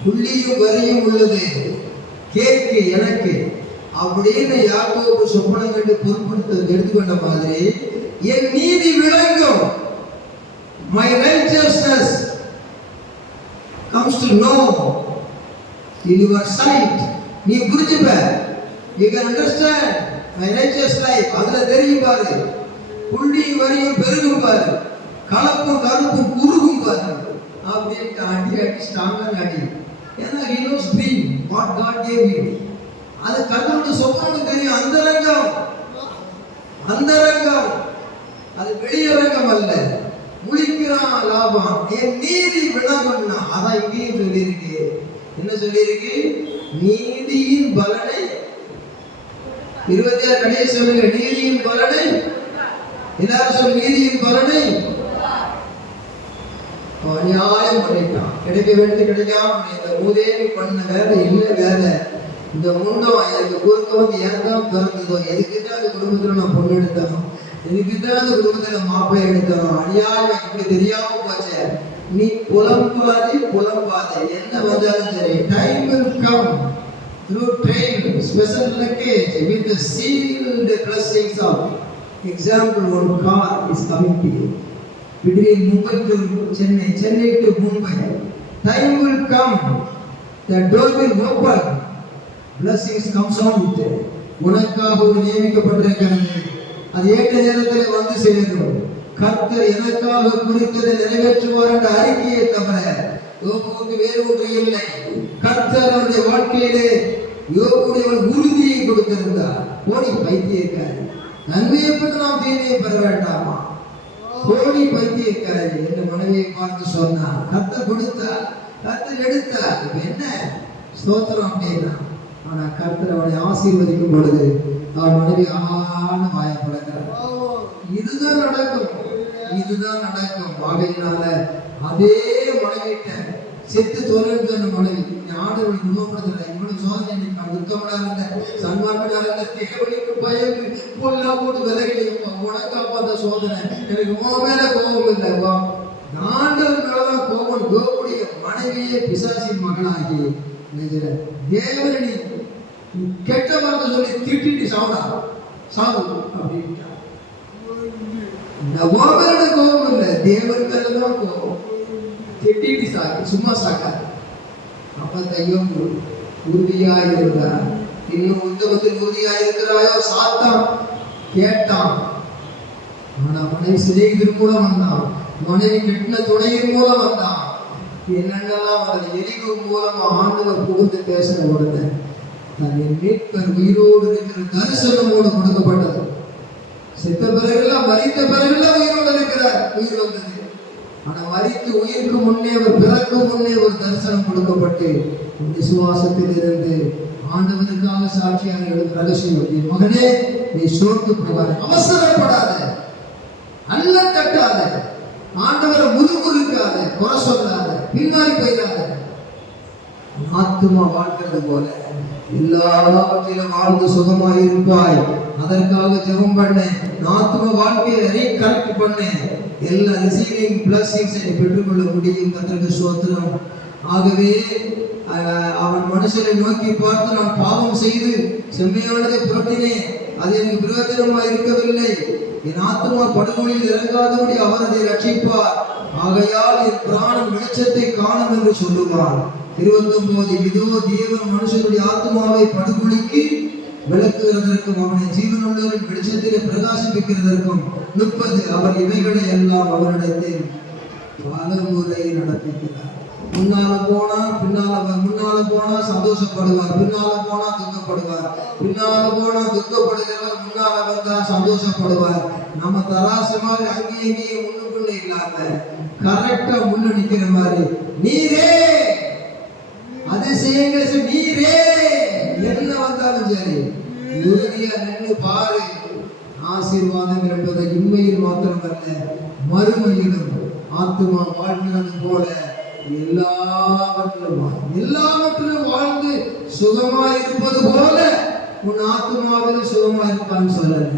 புள்ளியும் வரியும் உள்ளது, கேக்கு எனக்கு அப்படின்னு யாக்கோபு சொப்பனம் கண்டு பொறுப்படுத்த எடுத்துக்கொண்ட மாதிரி என் நீதி விளங்கும். My righteousness comes to know in your sight. நீ புரிஞ்சுப்ப, you can understand my righteous life. அதுல தெரியும் பாரு, புள்ளியும் வரியும் பெருகும் பாரு, கலப்பும் கருப்பும் குறுகும் பாரு அப்படின்ட்டு அடி ஸ்ட்ராங்காக அடி. ஏன்னா he knows dream what God gave you. அது கர்த்தரோட சொப்பனம் தெரியும். அந்தரங்கம் அது வெளியரங்கம் அல்ல. முழிக்கிறான் லாபம். என் நீதி விளங்கும்னா அதான் இங்கேயும் சொல்லியிருக்கு. என்ன சொல்லியிருக்கு? நீதியின் பலனை 26 கடையை சொல்லுங்க. நீதியின் பலனை எல்லாரும் சொல்ல. நீதியின் பலனை நியாயம் பண்ணிட்டான். கிடைக்க வேண்டியது கிடைக்காம இந்த மூதேவி பண்ண வேலை இல்லை வேலை. இந்த முண்டம் எனக்கு குறுக்க வந்து ஏன் தான் பிறந்ததோ, எதுக்குதான் அந்த குடும்பத்துல நான் பொண்ணு எடுத்தனோ, எதுக்குதான் அந்த குடும்பத்துல மாப்பிள்ளை எடுத்தனோ, அநியாயம் இப்படி தெரியாம போச்சே. நீ புலம்பாதே என்ன வந்தாலும் சரி. Time will come through train special luggage with the sealed blessings of example. One car is coming to you between Mumbai to Chennai to Mumbai. Time will come, the door will open, blessings comes on with it. உனக்காக ஒரு நியமிக்கப்பட்டிருக்கிறது, அது ஏற்ற நேரத்தில் வந்து சேரும். கர்த்தர் எனக்காக குறித்ததை நிறைவேற்றுவார் என்ற அறிக்கையை தவிர யோபுவுக்கு வேறு ஒன்று இல்லை. கர்த்தர் அவருடைய வாழ்க்கையிலே யோபுடைய உறுதியை கொடுத்திருந்தார். கோடி பைத்தியக்காரி, நன்மையை பற்றி நாம் தீமையை பெற வேண்டாமா? கோடி பைத்தியக்காரி என்ற மனைவியை பார்த்து சொன்னார். கர்த்தர் கொடுத்தார், கர்த்தர் எடுத்தார். என்ன ஸ்தோத்திரம் அப்படின்னா, ஆனா கர்த்தர் அவனை ஆசீர்வதிக்கும் பொழுது அவன் மனைவி ஆன வாயப்படுகிறார். இதுதான் நடக்கும். ஆகையினால அதே மனைவிட்ட செத்து தோல்வி சொன்ன மனைவி ஆண்டவரை குணப்படுத்தல. இவனும் சோதனை துக்கமடா இருந்த சன்மார்க்கடா இருந்த தேவனுக்கு பயந்து பொல்லா போட்டு விலகி உனக்காப்பா அந்த சோதனை. எனக்கு உன் மேல கோபம் இல்லைவா, ஆண்டவர் மேலதான் கோபம். கோபுடைய மனைவியே பிசாசின் மகனாகி தேவனி கெட்ட வார்த்தை சொல்லி திட்டிட்டு சாவு அப்படின்ட்டா. நவாபரோட கோபம் இல்லை, தேவன் மேலதான் கோபம். திட்டிட்டு சும்மா சாக்காது. அப்ப தையம் உறுதியாயிருந்தார். இன்னும் உத்தமத்தில் உறுதியாயிருக்கிறாயோ? சாத்தான் கேட்டான். ஆனா மனைவி சிநேகிதர் மூலம் வந்தான், மனைவி கெட்டின துணையின் மூலம் வந்தான். என்னென்னலாம் வந்தது? எலிகு மூலமா ஆண்டவர் புகுந்து பேசின உடனே தன் மீட்பர் உயிரோடு இருக்கிற தரிசனமோடு கொடுக்கப்பட்டது. செத்த பிறகுலாம் மறித்த பிறகுலாம் உயிரோடு இருக்கிறார். உயிர் வந்தது. ஆனா மறித்து உயிருக்கு முன்னே அவர் பிறக்கும் முன்னே ஒரு தரிசனம் கொடுக்கப்பட்டு விசுவாசத்தில் இருந்து ஆண்டவருக்காக சாட்சியாக எழுத ரகசியம். மகனே, நீ சோர்ந்து போகாத, அவசரப்படாத, அல்ல தட்டாத, ஆண்டவரை முறுமுறுக்காத, குறை சொல்லாத, பின்வாரி போயிடாத. ஆத்துமா வாழ்கிறது போல எல்லாவற்றிலும் வாழ்ந்து சுகமாய் இருப்பாய். அதற்காக ஜெபம் பண்ண, ஆத்தும வாழ்க்கையை ரீகரெக்ட் பண்ண, எல்லா ரிசீவிங் பிளஸிங்ஸ் பெற்றுக்கொள்ள முடியும். கர்த்தருக்கு ஸ்தோத்திரம். ஆகவே அவன் மனுஷனை நோக்கி பார்த்து, நான் பாவம் செய்து செம்மையானதை புரட்டினேன், அது எனக்கு பிரயோஜனமாக இருக்கவில்லை. என் ஆத்துமா படுகொலியில் இறங்காதபடி அவர் அதை ரட்சிப்பார். ஆகையால் என் பிராணம் வெளிச்சத்தை காணும் என்று சொல்லுவான். 29 இதோ தேவன் மனுஷனுடைய ஆத்மாவை படுகொலிக்கு விளக்குகிறதற்கும் அவனை ஜீவனுள்ளவரின் வெளிச்சத்திலே பிரகாசிப்பிக்கிறதற்கும் 30 அவர் இவைகளை எல்லாம் அவரிடத்தில் பலமுறை நடப்பிக்கிறார். முன்னால போனா சந்தோஷப்படுவார், பின்னால போனா துக்கப்படுவார், பின்னால போனா துக்கப்படுகிறவர் முன்னால வந்தா சந்தோஷப்படுவார். நம்ம தராசு மாதிரி அங்கேயும் இங்கேயும் முன்னுக்குள்ள இல்லாம கரெக்டா முன்ன நிக்கிற மாதிரி, நீரே அதிசயங்கள் நீரே என்ன வந்தாலும் சரி உறுதியா நின்று பாரு. ஆசீர்வாதங்கள் என்பதை இன்மையில் மாத்திரமல்ல மறுமையிலும் ஆத்துமா வாழ்கிறது போல எல்லாவற்றிலும் வாழ்ந்து சுகமாயிருப்பது போல உன் ஆத்மாவில் சுகமாயிருப்பான்னு சொல்லல.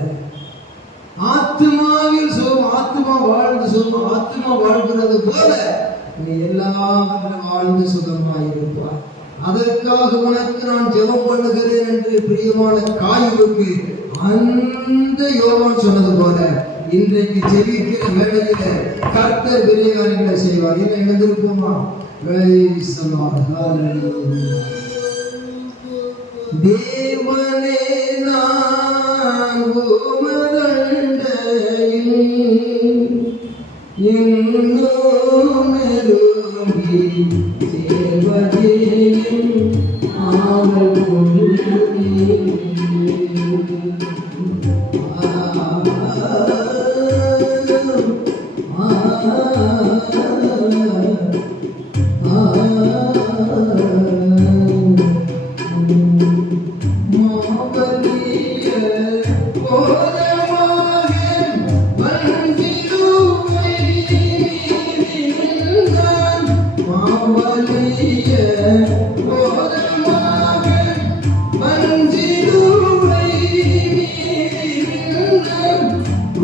ஆத்மாவில் சுகம், ஆத்மா வாழ்ந்து சுகம், ஆத்மா வாழ்கிறது போல நீ எல்லாவற்றிலும் வாழ்ந்து சுகமாயிருப்பாய். அதற்காக உனக்கு நான் ஜெபம் பண்ணுகிறேன் என்று பிரியமான காயுவுக்கு அந்த யோவான் சொன்னது போல இன்றைக்கு ஜெபிக்கிற வேளையில கர்த்தர் பெரிய காரியங்களை செய்வார். என்ன எழுந்திருப்போமா? தேவனே நான் உமதண்டையில் இன்னும் நெருங்கி சேர்வதேன் ஆவல் கொள்கிறேன். போதமாக மஞ்சிலுவை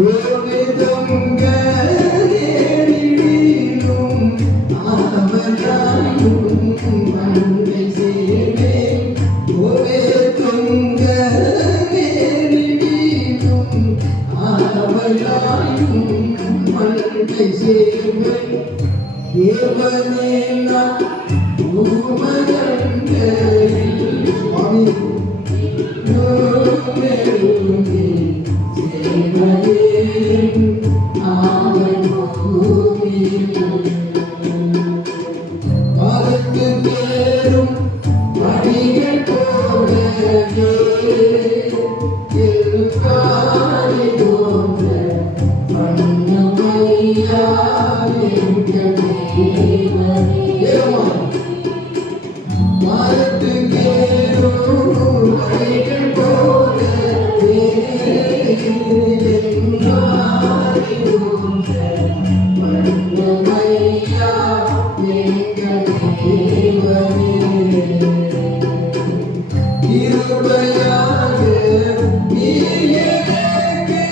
ஓவி தொங்க நேரிடும் அவனாயும் மங்கை சேவே ஓவே தொங்க நேரிடும் அவனாயும் மங்கை சேவே தேவனே நான் உமதண்டையில் சுவாமி நோமெருமே சேவையேன் ஆவல் பூமியில் பாதத்து தேரும் படிகள் போலவே காலை தோன்ற பண்ணமையா எங்கள் தேவனே பாதத்து தேரும் படிகள் போலவே காலை தோன்ற பண்ணமையா எங்கள் தேவனே கிருபையாக நீர் எனக்கு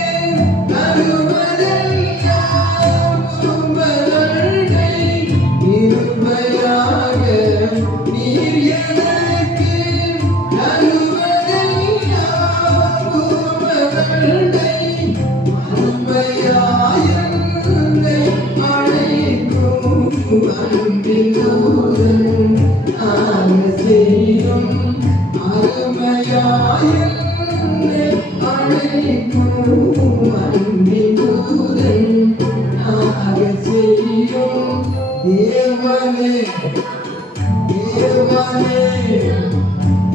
தருவதெல்லாம் உமதண்டை. கிருபையாக நீர் எனக்கு தருவதெல்லாம் உமதண்டை. அருமையாய் என்னை அழைக்கும் அன்பின் தூதன் ஆக செய்யும் அருமையாய் என்னை அழைக்கும் அன்பின் தூதன் ஆக செய்யும் தேவனே தேவனே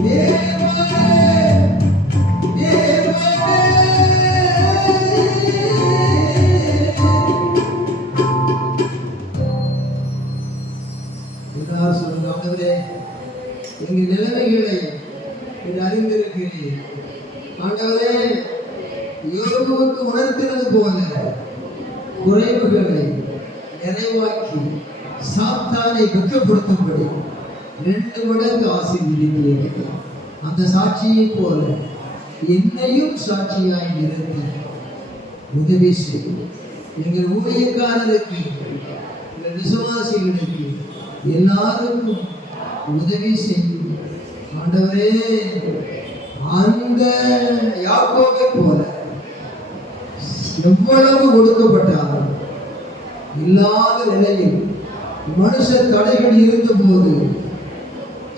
தேவனே ஆண்டவரே, எங்கள் நிலைமைகளை நீர் அறிந்திருக்கிறீர். ஆண்டவரே, யோபுவுக்கு உணர்த்தினது போல குறைவுகளை நிறைவாக்கி சாத்தானை வெட்கப்படுத்தும்படி 2 மடங்கு ஆசீர்வதிக்கிறீர்கள். அந்த சாட்சியை போல என்னையும் சாட்சியாய் நிறுத்தி உதவி செய்யும். எங்கள் ஊழியக்காரருக்கு, எங்கள் விசுவாசிகளுக்கு எல்லாருக்கும் உதவி செய்யும். ஆண்டவரே, அந்த யாக்கோபை போல எவ்வளவு ஒடுக்கப்பட்டாலும் இல்லாத நிலையில் மனுஷ தடைகள் இருந்தபோது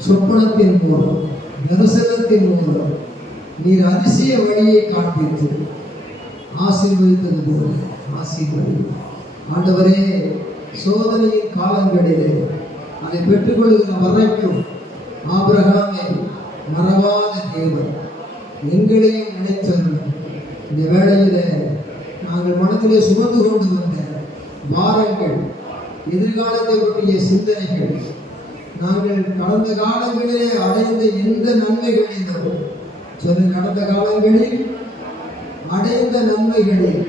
சொப்பனத்தின் மூலம் தரிசனத்தின் மூலம் நீர் அதிசய வழியை காண்பித்து ஆசீர்வதித்தது போல ஆசீர்வதி. ஆண்டவரே, சோதனையின் காலங்களிலே அதை பெற்றுக்கொள்கிற வரைக்கும் ஆபிரகாமை மறவாத தேவன் எங்களையும் நினைத்தருளும். இந்த வேளையிலே நாங்கள் மனதிலே சுமந்து கொண்டு வந்த பாரங்கள், எதிர்காலத்தை பற்றிய சிந்தனைகள், நாங்கள் கடந்த காலங்களிலே அடைந்த எந்த நன்மைகளிலோ கடந்த காலங்களில் அடைந்த நன்மைகளில்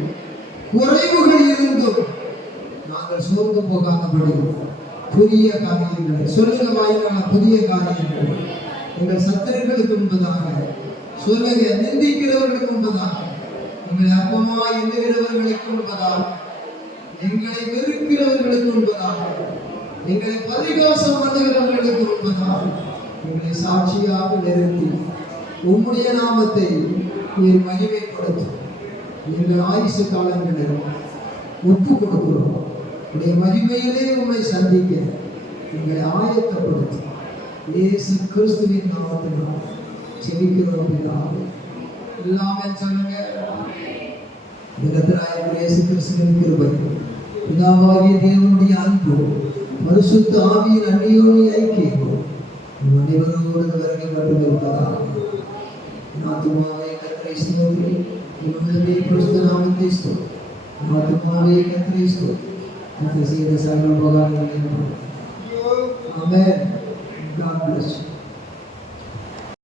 குறைவுகள் இருந்தும் நாங்கள் சோர்ந்து போகாதபடி புதிய காரியங்களை சொல்லுங்க வாயிலான புதிய காரியங்கள் எங்கள் சத்துருக்களுக்கு முன்பதாக சொல்லுங்க, நிந்திக்கிறவர்களுக்கு முன்பதாக, எங்களை அற்பமாய் எண்ணுகிறவர்களுக்கு முன்பதாக, எங்களை வெறுக்கிறவர்களுக்கு முன்பதாக, எங்களை பரிகாசம் பண்ணுகிறவர்களுக்கு முன்பதாக எங்களை சாட்சியாக நிறுத்தி உம்முடைய நாமத்தை நீர் மகிமைப்படுத்தும். எங்கள் ஆயுசு காலங்களில் ஒப்பு கொடுக்கிறோம். உடைய மகிமையிலே உம்மை சந்திக்க எங்களை ஆயத்தப்படுத்தும். இயேசு கிறிஸ்துவின் நாமத்தினால் செபிக்கிறோம் பிதாவே. எல்லாமே சொல்லுங்க. இயேசு கிறிஸ்துவின் கிருபை, பிதாவாகிய தேவனுடைய அன்பு, பரிசுத்த ஆவியின் அந்நியோனி ஐக்கியம் அனைவரோடு வருகை மட்டும் இருப்பதாக. ஆத்துமாவே கர்த்தரை ஸ்தோத்திரி, உள்ளமே கிறிஸ்து நாமத்தை ஸ்தோத்திரி. ஆத்துமாவே கர்த்தரை ஸ்தோத்திரி, கர்த்தர் செய்த சகல உபகாரங்களையும். ஆமென். God bless you.